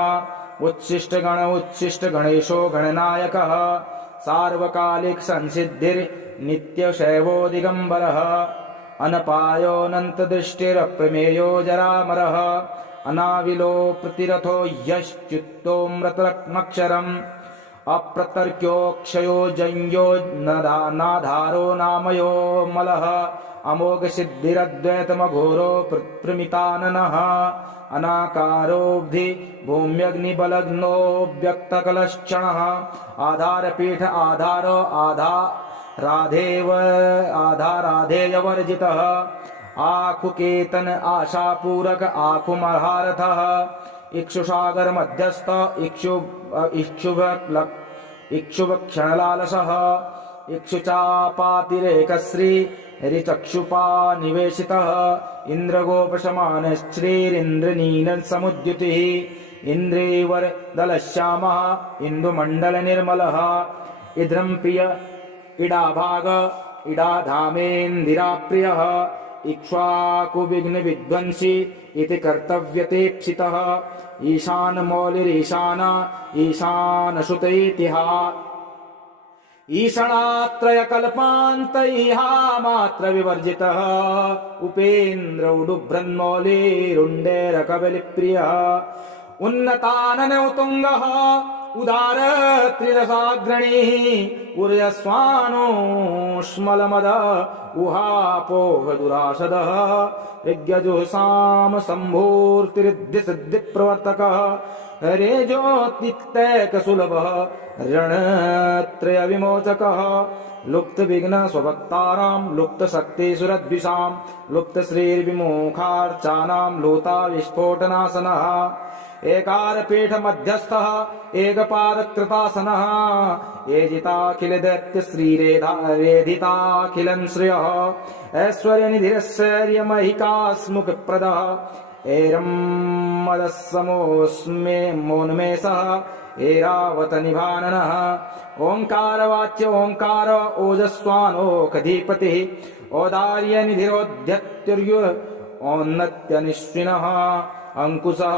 उच्छिष्ट गणेशो गणनायकः सार्वकालिक संसिद्धिर्नित्यशैवो दिगंबरः अनपायोऽनंत दृष्टिरप्रमेयो जरामरः अनाविलो प्रतिरथो यश्च्युतोऽमृतरत्नक्षरम् अप्रतर्क्योक्षयो जंयो नाधारो नामयो मलः अमोघ सिद्धिरद्वैतमघोरो प्रमिताननः अनाकारोब्धि भूम्यग्निबलग्नो व्यक्तकलक्षणः आधारपीठ आधारो आधाराधेयवर्जितः आखुकेतन आशापूरक आखुमहारथः इक्षुसागर मध्यस्थ इक्षुभक्षणलालसः इक्षुचापातिरेकश्री ऋचक्षुपा निवेशितः इन्द्रगोपशमानश्रीरिन्द्रनील समुद्युतिः इन्द्रेवर दलश्यामः इन्दुमण्डलनिर्मलः इन्द्रं प्रिय इडाभाग इडाधामेन्दिराप्रियः इक्ष्वाकुविघ्न विध्वंसी इति कर्तव्यतेप्सितः ईशानमौलिरीशान ईशानसुतैतिहा ईषणात्रयकल्पान्तैहा मात्र विवर्जितः उपेन्द्र उडुभ्रन्मौलिरुण्डेरकबलिप्रियः उन्नताननोतुङ्गः उदार त्रिदशाग्रणीः उर्यस्वानुष्मलमद उहापोहदुराशदः यज्ञजुषाम शम्भोर्तिरिद्धिसिद्धिप्रवर्तकः रेजोत्तिक्तैकसुलभः रणत्रयविमोचकः लुप्तविघ्न स्वभक्तानां लुप्तशक्तिसुरद्विषां लुप्तश्रीर्विमुखार्चानां लोताविस्फोटनाशनः एकारपीठमध्यस्थः एकपादकृतासनः एजिताखिलदैत्यश्रीरेधिताखिलं श्रियः ऐश्वर्यनिधिरैश्वर्यमहिकास्मुखप्रदः ऐरम्मदस्समोऽस्मे मोन्मेषः ऐरावतनिभाननः ओङ्कारवाच्य ओङ्कार ओजस्वानोऽखधिपतिः औदार्यनिधिरोध्यत्युर्य औन्नत्यनिश्विनः अंकुशः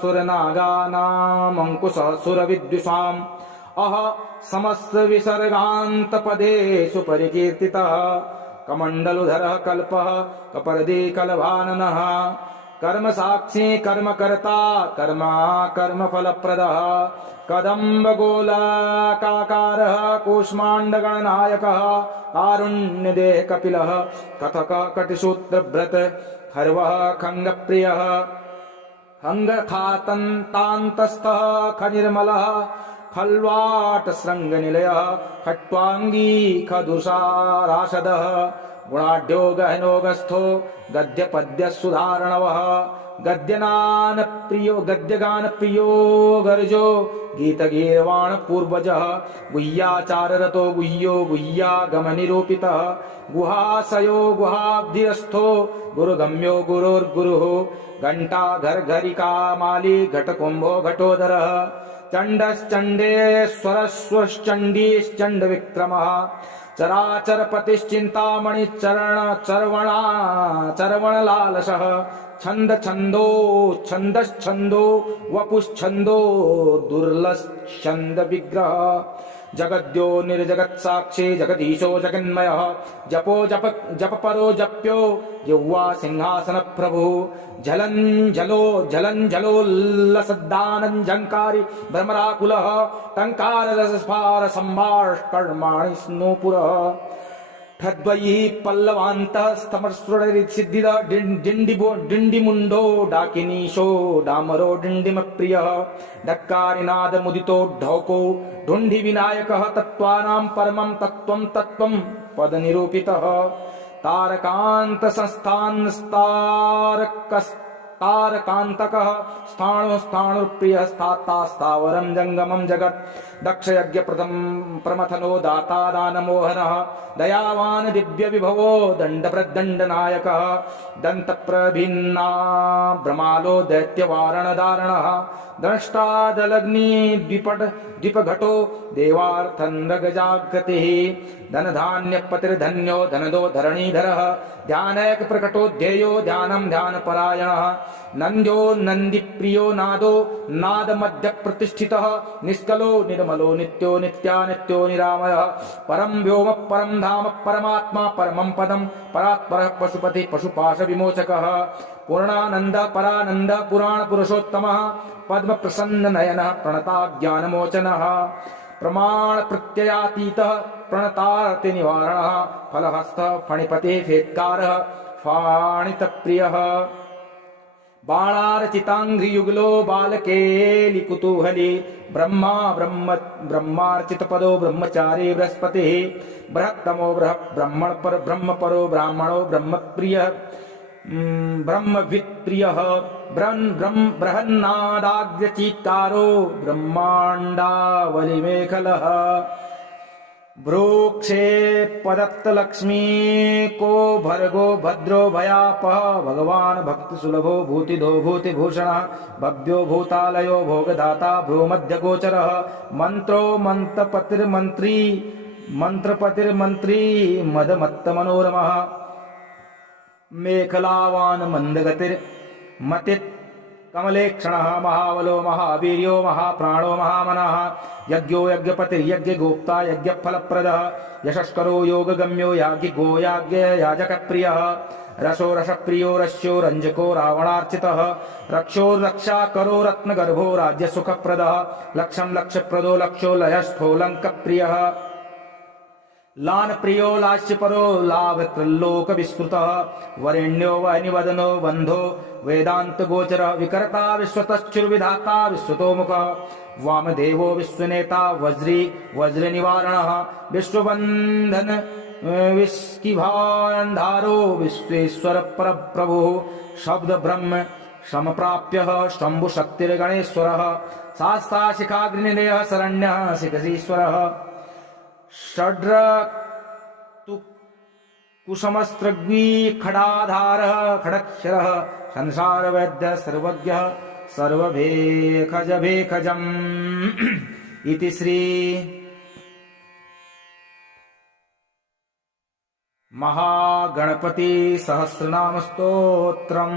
सुरनागानामंकुशः सुरविद्विषाम् अह समस्त विसर्गान्तपदेषु परिकीर्तितः कमण्डलुधरः कल्पः कपर्दी कलभाननः कर्म साक्षी कर्मकर्ता कर्मा कर्मफलप्रदः कदम्बगोलाकारः कूष्माण्डगणनायकः कारुण्यदेह कपिलः कथक कटिसूत्रभृत खर्वः खङ्गप्रियः हङ्गखातन्तान्तस्थः खनिर्मलः खल्वाटशृङ्गनिलयः खट्वाङ्गी खदुषाराशदः गुणाढ्यो गहनोगस्थो गद्यपद्यसुधारणवः गद्यगानप्रियो गर्जो गीतगीर्वाण पूर्वजः गुह्याचाररतो गुह्यो गुह्यागमनिरूपितः गुहाशयो गुहाब्धिरस्थो गुरुगम्यो गुरोर्गुरुः घंटा घर्घरिका माली घटकुंभो घटोदरः चण्डश्चण्डेश्वरश्वश्चण्डीश्चण्ड विक्रमः चराचरपतिश्चिन्तामणि चरवणलालसः छंद छंदो छंदश्छंदो वपुश्छंदो दुर्लच्छंद विग्रह जगद्यो निर्जगत्साक्षी जगदीशो जगन्मयः जपो जपपरो जप्यो जिह्वा सिंहासन प्रभु झलञ्झलोल्लसद्दानञ्झङ्कारी भ्रमराकुलः टङ्कार रसस्फार सम्भाषकर्माणि स्नोपुरः ठद्वयी पल्लवान्तः स्तमस्फुरसिद्धिद डिण्डिमुण्डो डाकिनीशो डामरो डिण्डिमप्रियः डक्कारिनाद मुदितो ढौको ढुण्ढि विनायकः तत्त्वानां परमं तत्त्वं तत्त्वं पदनिरूपितः तारकान्त संस्थानस्तारकान्तकः स्थाणुप्रियः स्थावरं जंगमं जगत् दक्षयज्ञ प्रमथनो दाता दानमोहनः दयावान् दिव्य विभवो दण्डप्रदण्डनायकः दन्तप्रभिन्ना भ्रमालो दैत्यवारणधारणः द्रष्टादलग्नि द्विपघटो देवार्थन्दगजागृतिः धनधान्यपतिर्धन्यो धनदो धरणीधरः ध्यानैक प्रकटो ध्येयो ध्यानं ध्यानपरायणः नन्द्यो नन्दिप्रियो नादो नादमध्य प्रतिष्ठितः निष्कलो निर्मलो नित्यो नित्यानित्यो निरामयः परं व्योम परं धाम परमात्मा परमं पदं परात्परः पशुपति पशुपाश विमोचकः पूर्णानंद परानंद पुराण पुरुषोत्तमः पद्म प्रसन्न नयनः प्रणताज्ञानमोचनः प्रमाण प्रत्ययातीतः प्रणतार्ति निवारणः फलहस्तः फणिपतिः फेत्कारः फाणितप्रियः बाणार्चितांघ्रियुगलो बालकेलि कुतूहली ब्रह्मार्चितपदो ब्रह्मचारी बृहस्पतिः बृहत्तमो ब्रह्मपरो ब्राह्मणो ब्रह्मप्रियः ब्रह्मवित्प्रियः बृहन्नादाग्र्यचीत्कारो ब्रह्माण्डावलिमेखलः भ्रूक्षे पदत्तलक्ष्मी को भर्गो भद्रो भयापः भगवान् भक्तिसुलभो भूतिदो भूतिभूषणः भव्यो भूतालयो भोगदाता भ्रूमध्यगोचरः मन्त्रो मन्त्रपतिर्मन्त्री मदमत्तमनोरमः मेखलावान् मन्दगतिर्मतित् कमलेक्षणः महाबलो महावीर्यो महाप्राणो महामनः यज्ञो यज्ञपतिर्यज्ञगोप्ता यज्ञफलप्रदः यशस्करो योगगम्यो याज्ञिको याज्ञयाजकप्रियः रसो रसप्रियो रस्यो रञ्जको रावणार्चितः रक्षो रक्षाकरो रत्नगर्भो राज्यसुखप्रदः लक्षं लक्ष्यप्रदो लक्षो लयस्थो लङ्कप्रियः लान प्रियो लास्यपरो लाभत्रल्लोक विस्तृतः वरेण्यो वनिवदनो बन्धो वेदांत गोचर विकर्ता विश्वतश्चुर्विधाता विश्वतोमुखः वामदेवो विश्वनेता वज्री वज्रनिवारणः विश्वबन्धन विस्किभाण्डारो विश्वेश्वर परप्रभुः शब्द ब्रह्म समप्राप्यः शम्भुशक्तिर्गणेश्वरः शास्ता शिखाग्निरेयः शरण्यः शिखसीश्वरः षड्रक्तु कुसमस्त्रग्वी खडाधारः खडक्षरः संसारवैद्यः सर्वज्ञः सर्वभेखजभेखजम् इति श्री महागणपति सहस्रनाम स्तोत्रम्।